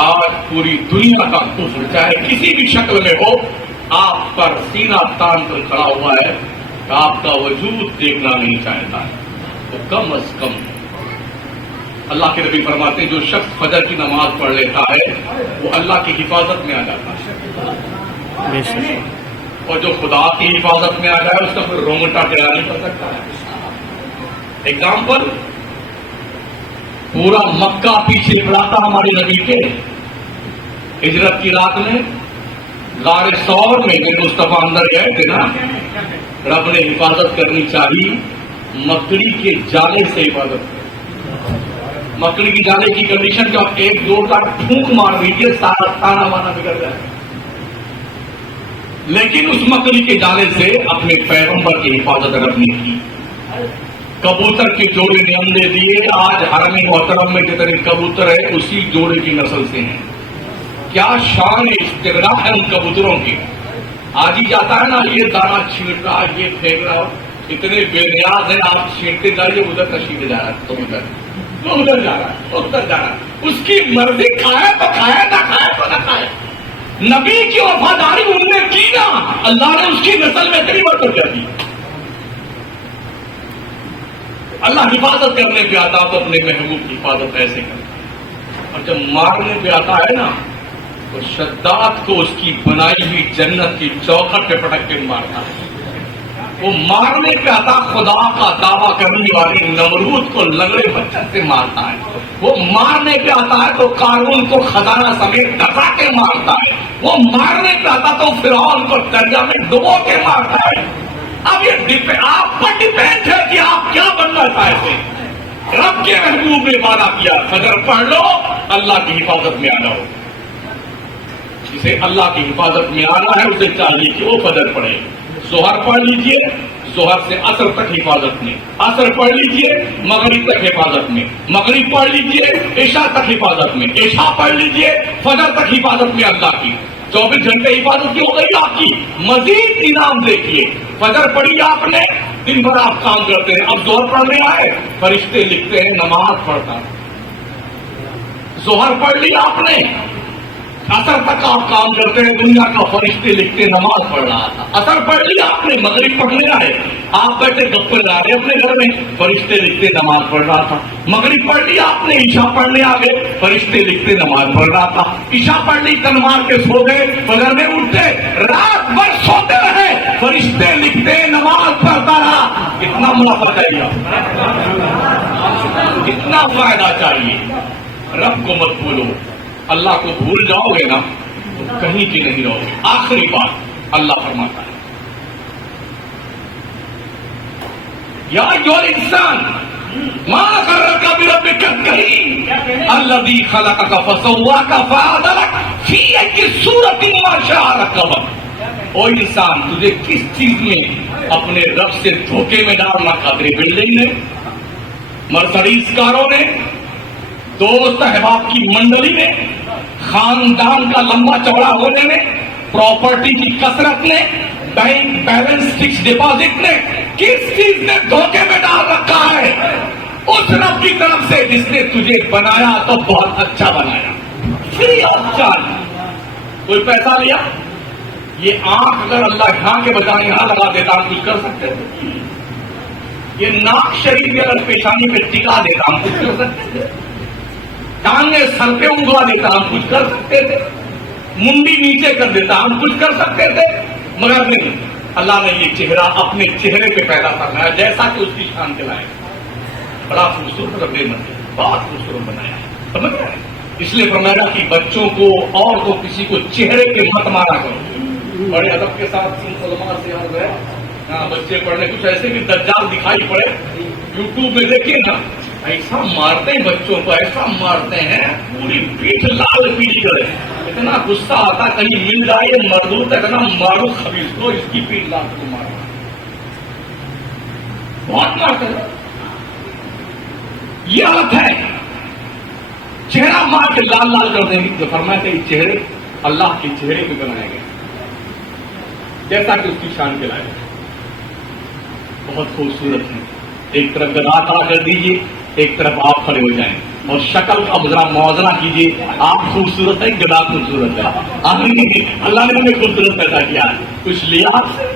آج پوری دنیا کا کفر چاہے کسی بھی شکل میں ہو آپ پر سینہ تان کر کھڑا ہوا ہے کہ آپ کا وجود دیکھنا نہیں چاہتا ہے، تو کم از کم اللہ کے نبی فرماتے ہیں جو شخص فجر کی نماز پڑھ لیتا ہے وہ اللہ کی حفاظت میں آ جاتا ہے، اور جو خدا کی حفاظت میں آ جائے اس کا پھر رونگٹا ٹیڑھا نہیں کر سکتا ہے۔ ایگزامپل، پورا مکہ پیچھے پڑا تھا ہمارے نبی کے، ہجرت کی رات میں غار ثور میں میرے مصطفیٰ اندر گئے تھے نا، رب نے حفاظت کرنی چاہیے، مکڑی کے جالے سے حفاظت کریں۔ مکڑی کی جالے کی کنڈیشن جو ایک زوردار پھونک مار دیجیے سارا تانا وانا بگڑ جائے، لیکن اس مکڑی کے جالے سے اپنے پیغمبر کی حفاظت رکھنے کی۔ کبوتر کے جوڑے نے انڈے دیے، آج حرم محترم میں جتنے کبوتر ہیں اسی جوڑے کی نسل سے ہیں۔ کیا شان استغراق ہے ان کبوتروں کی۔ آج ہی جاتا ہے نا، یہ دانا چھینٹ رہا، یہ پھینک رہا، اتنے بے نیاز ہیں، آپ چھینٹتے جائیے ادھر تشیدے جا رہا ہے، تو ادھر جا رہا ہے، ادھر جا رہا ہے، اس کی مرضی، کھائے تو کھائے، نہ کھائے تو نہ کھائے۔ نبی کی وفاداری انہوں نے کی نا، اللہ نے اس کی نسل میں اتنی برکت کر دی۔ اللہ حفاظت کرنے پہ آتا تو اپنے محبوب کی حفاظت ایسے کرتا، اور جب مارنے پہ آتا ہے نا تو شداد کو اس کی بنائی ہوئی جنت کی چوکھٹ پہ پٹک کے مارتا ہے۔ وہ مارنے پہ آتا خدا کا دعویٰ کرنے والی نمرود کو لنگڑے بچے سے مارتا ہے۔ وہ مارنے پہ آتا ہے تو قارون کو خزانہ سمیت ڈھکا کے مارتا ہے۔ وہ مارنے پہ آتا تو فرعون کو دریا میں ڈبو کے مارتا ہے۔ اب یہ آپ پر ڈیپینڈ ہے کہ آپ کیا بننا چاہتے ہیں۔ رب کے محبوب نے وعدہ کیا فجر پڑھ لو، اللہ کی حفاظت میں آنا ہو۔ جسے اللہ کی حفاظت میں آنا ہے اسے چاہیے کہ وہ فجر پڑھے۔ ظہر پڑھ لیجئے، ظہر سے عصر تک حفاظت میں، عصر پڑھ لیجئے مغرب تک حفاظت میں، مغرب پڑھ لیجئے عشاء تک حفاظت میں، عشاء پڑھ لیجئے فجر تک حفاظت میں اللہ کی۔ 24 گھنٹے حفاظت کی ہو گئی آپ کی، مزید انعام دیکھیے۔ فجر پڑھی آپ نے، دن بھر آپ کام کرتے ہیں، اب ظہر پڑھنے آئے فرشتے لکھتے ہیں نماز پڑھتا۔ ظہر پڑھ لی آپ نے، عصر تک آپ کام کرتے ہیں، دنیا کا فرشتے لکھتے نماز پڑھ رہا تھا۔ عصر پڑھ لی آپ نے، مغرب پڑھنے آئے، آپ بیٹھے گپے لگا رہے اپنے گھر میں، فرشتے لکھتے نماز پڑھ رہا تھا۔ مغرب پڑھ لی آپ نے، عشاء پڑھنے آ گئے، فرشتے لکھتے نماز پڑھ رہا تھا۔ عشاء پڑھ لی، تن مار کے سو گئے، فجر میں اٹھتے، رات بھر سوتے رہے، فرشتے لکھتے نماز پڑھتا رہا۔ کتنا منافع چاہیے، کتنا فائدہ چاہیے۔ رب کو مت بھولو، اللہ کو بھول جاؤ گے نا تو کہیں بھی نہیں رہو گے. آخری بات اللہ فرماتا ہے یا ایھا الانسان ما غرک بربک الکریم الذی خلقک فسواک فعدلک فی ای صورت ما شاء رکبک. او انسان تجھے کس چیز میں اپنے رب سے دھوکے میں ڈالنا تھا؟ تیری بلڈنگ نے، مرسڈیز کاروں نے، دوست احباب کی منڈلی نے، خاندان کا لمبا چوڑا ہونے میں، پراپرٹی کی کثرت نے، بینک بیلنس فکس ڈپازٹ نے، کس چیز نے دھوکے میں ڈال رکھا ہے؟ اس رب کی طرف سے جس نے تجھے بنایا تو بہت اچھا بنایا، فری آف چارج. کوئی پیسہ لیا؟ یہ آنکھ اگر اللہ یہاں کے بجائے یہاں لگا دیتا ہم کچھ کر سکتے تھے. یہ ناک شریف اگر پیشانی پہ ٹکا دیتا ہم کچھ کر سکتے تھے. ٹانگیں سر پہ انگوا دیتا ہم کچھ کر سکتے تھے. منڈی نیچے کر دیتا ہم کچھ کر سکتے تھے. مگر نہیں، اللہ نے یہ چہرہ اپنے چہرے پہ پیدا کرنا ہے جیسا کہ اس کی شان کے لائق. بڑا خوبصورت رب نے بہت خوبصورت بنایا ہے، سمجھ رہے ہیں؟ اس لیے فرمایا کہ بچوں کو اور کو کسی کو چہرے پہ مت مارا کرو. بڑے ادب کے ساتھ سلمان سے عرض ہے، بچے پڑھنے کچھ ایسے بھی دجال دکھائی پڑے یوٹیوب میں دیکھیں نا، ایسا مارتے ہیں بچوں کو، ایسا مارتے ہیں پوری پیٹھ لال پیلی کرے. اتنا غصہ آتا کہیں مل جائے مردود اتنا مارو خبیث کو، اس کی پیٹھ لال کو مارو. بہت مارتے ہیں. یہ حالت ہے، چہرہ مار کے لال لال کر دیں گے. تو فرمایا کہ یہ چہرے اللہ کے چہرے پہ بنائے گئے جیسا کہ اس کی شان کے لائق. بہت خوبصورت ہے. ایک طرف گدا کھڑا کر دیجیے، ایک طرف آپ کھڑے ہو جائیں اور شکل کا ذرا موازنہ کیجیے. آپ خوبصورت ہے، گدا خوبصورت ہے. اللہ نے ہمیں خوبصورت پیدا کیا ہے. کچھ لیا آپ سے؟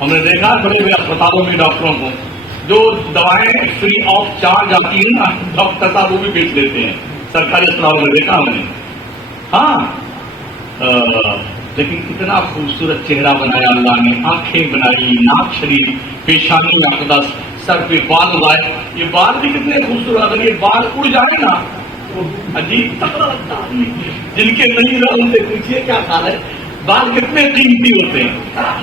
ہم نے دیکھا بڑے بڑے اسپتالوں میں ڈاکٹروں کو جو دوائیں فری آف چارج آتی ہیں نا، ڈاکٹر صاحب وہ بھی بیچ دیتے ہیں سرکاری اسپتالوں میں. دیکھا ہم نے. ہاں لیکن کتنا خوبصورت چہرہ بنایا اللہ نے. آنکھیں بنائی، ناک شریف، پیشانی اقدس، سر پہ بال اگائے. یہ بال بھی کتنے خوبصورت. اگر یہ بال اڑ جائے نا تو عجیب تکڑا لگتا ہے. جن کے نہیں رہا ان سے پوچھیے کیا حال ہے. بال کتنے قیمتی ہوتے ہیں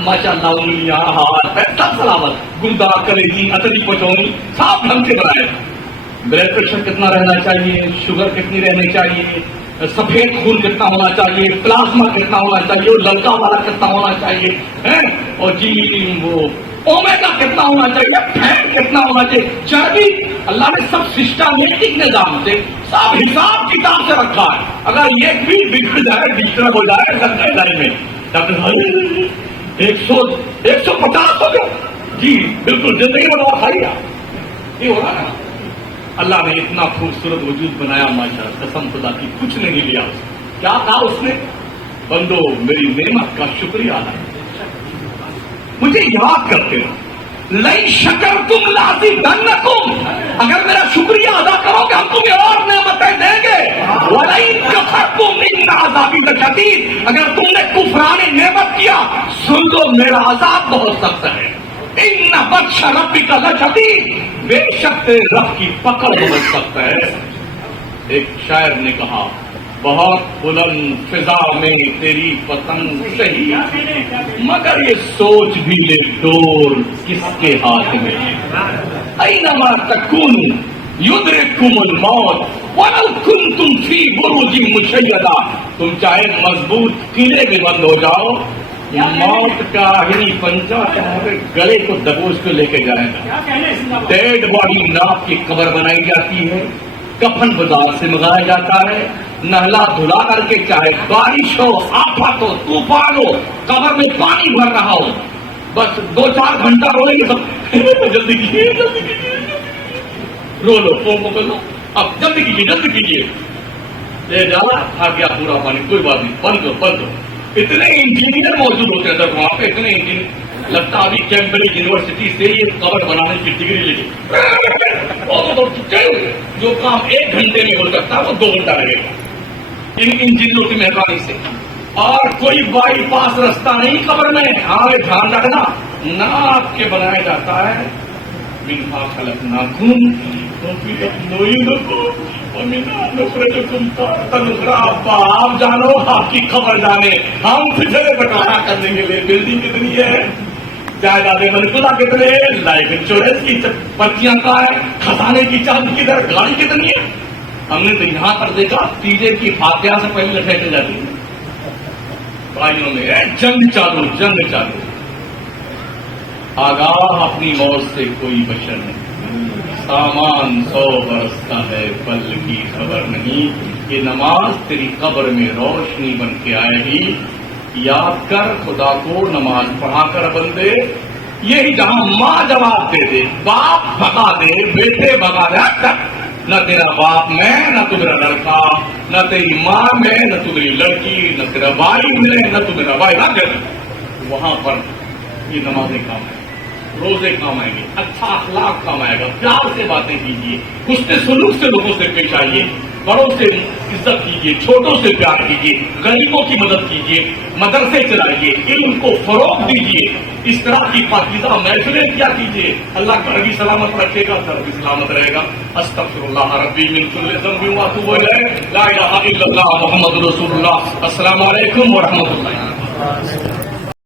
ماشاء اللہ. انگلیاں، ہاتھ، سب سلامت. گردا، کلیجی، اتری، پچونی صاف ڈھنگ سے بنائے. بلڈ پریشر کتنا رہنا چاہیے، شوگر کتنی رہنی چاہیے، سفید خون کتنا ہونا چاہیے، پلازما کتنا ہونا چاہیے، اور للکا والا کتنا ہونا چاہیے، اور جی وہ اومیگا کتنا ہونا چاہیے، فیٹ کتنا ہونا چاہیے، چربی. اللہ نے سب سسٹمیٹک نظام سے سب حساب کتاب سے رکھا ہے. اگر یہ بھی بگڑ جائے، ڈسٹرب ہو جائے ڈاکٹر ادارے میں، ڈاکٹر 150 ہو گیا جی بالکل زندگی میں دوا کھائی. یہ ہو رہا ہے. اللہ نے اتنا خوبصورت وجود بنایا ماشاء اللہ. قسم خدا کی کچھ نہیں لیا. کیا کہا اس نے؟ بندو میری نعمت کا شکریہ ادا مجھے یاد کرتے ہو. لئن شکرتم لازیدنکم، اگر میرا شکریہ ادا کرو گے ہم تمہیں اور نعمتیں دیں گے. ولئن کفرتم ان عذابی لشدید، اگر تم نے کفران نعمت کیا سن لو میرا عذاب بہت سخت ہے. ان بطش ربک لشدید، بے شک رب کی پکڑ بہت سخت ہے. ایک شاعر نے کہا بہت بلند فضا میں تیری پتنگ سہی، مگر یہ سوچ بھی لے ڈور کس کے ہاتھ میں. اینما تکونوا یدرککم الموت ولو کنتم فی بروج مشیدہ. تم چاہے مضبوط قلعے میں بند ہو جاؤ، موت کا ہی پنجہ تمہارے گلے کو دبوچ کے لے کے جائے گا. ڈیڈ باڈی ناپ کی قبر بنائی جاتی ہے، کفن بازار سے منگایا جاتا ہے، نہلا دھلا کر کے، چاہے بارش ہو، آفت ہو، طوفان ہو، قبر میں پانی بھر رہا ہو، بس 2-4 گھنٹہ روئیں گے سب. جلدی کیجیے، جلدی کیجیے، رو لو، فون کر لو، اب جلدی کیجیے، جلدی کیجیے. لے جانا آ گیا پورا پانی، کوئی بات نہیں، بند کرو، بند کرو. اتنے انجینئر موجود ہوتے ہیں سر وہاں پہ، اتنے انجینئر. لگتا ابھی کیمبرج یونیورسٹی سے یہ قبر بنانے کی ڈگری لے گی. جو کام 1 گھنٹے میں ہو سکتا ہے وہ 2 گھنٹہ لگے گا ان انجینئروں کی مہربانی سے. اور کوئی بائی پاس رستہ نہیں قبر میں. ہاں دھیان رکھنا، ناپ کے بنایا جاتا ہے. منہا خلقناکم وَمِنَا نُخْرِجُكُمْ تَارَةً أُخْرَىٰ۔ ابا آپ جانو، آپ کی خبر جانے، ہم پچھلے بٹوارا کرنے کے لیے بلڈنگ کتنی ہے، جائیداد منقولہ کتنے، لائف انشورنس کی پرچیاں کہاں ہے، خزانے کی چابی کدھر، گاڑی کتنی ہے۔ ہم نے تو یہاں پر دیکھا تیجے کی فاتحہ سے پہلے لٹیٹے جاتی ہیں بھائیوں میں، جنگ چالو، جنگ چالو۔ آگاہ اپنی موت سے کوئی بشر نہیں، سامان 100 برس کا ہے، پل کی خبر نہیں، یہ نماز تیری قبر میں روشنی بن کے آئے گی۔ یاد کر خدا کو، نماز پڑھا کر بندے، یہی جہاں ماں جواب دے دے، باپ بھگا دے، بیٹے بھگا دے، نہ تیرا باپ میں، نہ تیرا لڑکا، نہ تیری ماں میں، نہ تیری لڑکی، نہ تیرا بھائی میں، نہ تیرا بھائی، نہ کرے، وہاں پر یہ نمازیں کام آئیں گی، روزے کام آئیں گے، اچھا اخلاق کام آئے گا، پیار سے باتیں کیجیے، حسن سلوک سے لوگوں سے پیش آئیے، بڑوں سے عزت کیجیے، چھوٹوں سے پیار کیجیے، غریبوں کی مدد کیجیے، مدرسے چلائیے، علم کو فروغ دیجیے، اس طرح کی پاکیزہ محفلیں کیا کیجیے، اللہ گھر بھی سلامت رکھے گا، گھر بھی سلامت رہے گا۔ استغفر اللہ ربی من کل ذنب واتوب الیہ، لا الہ الا اللہ محمد رسول اللہ۔ السلام علیکم ورحمۃ اللہ۔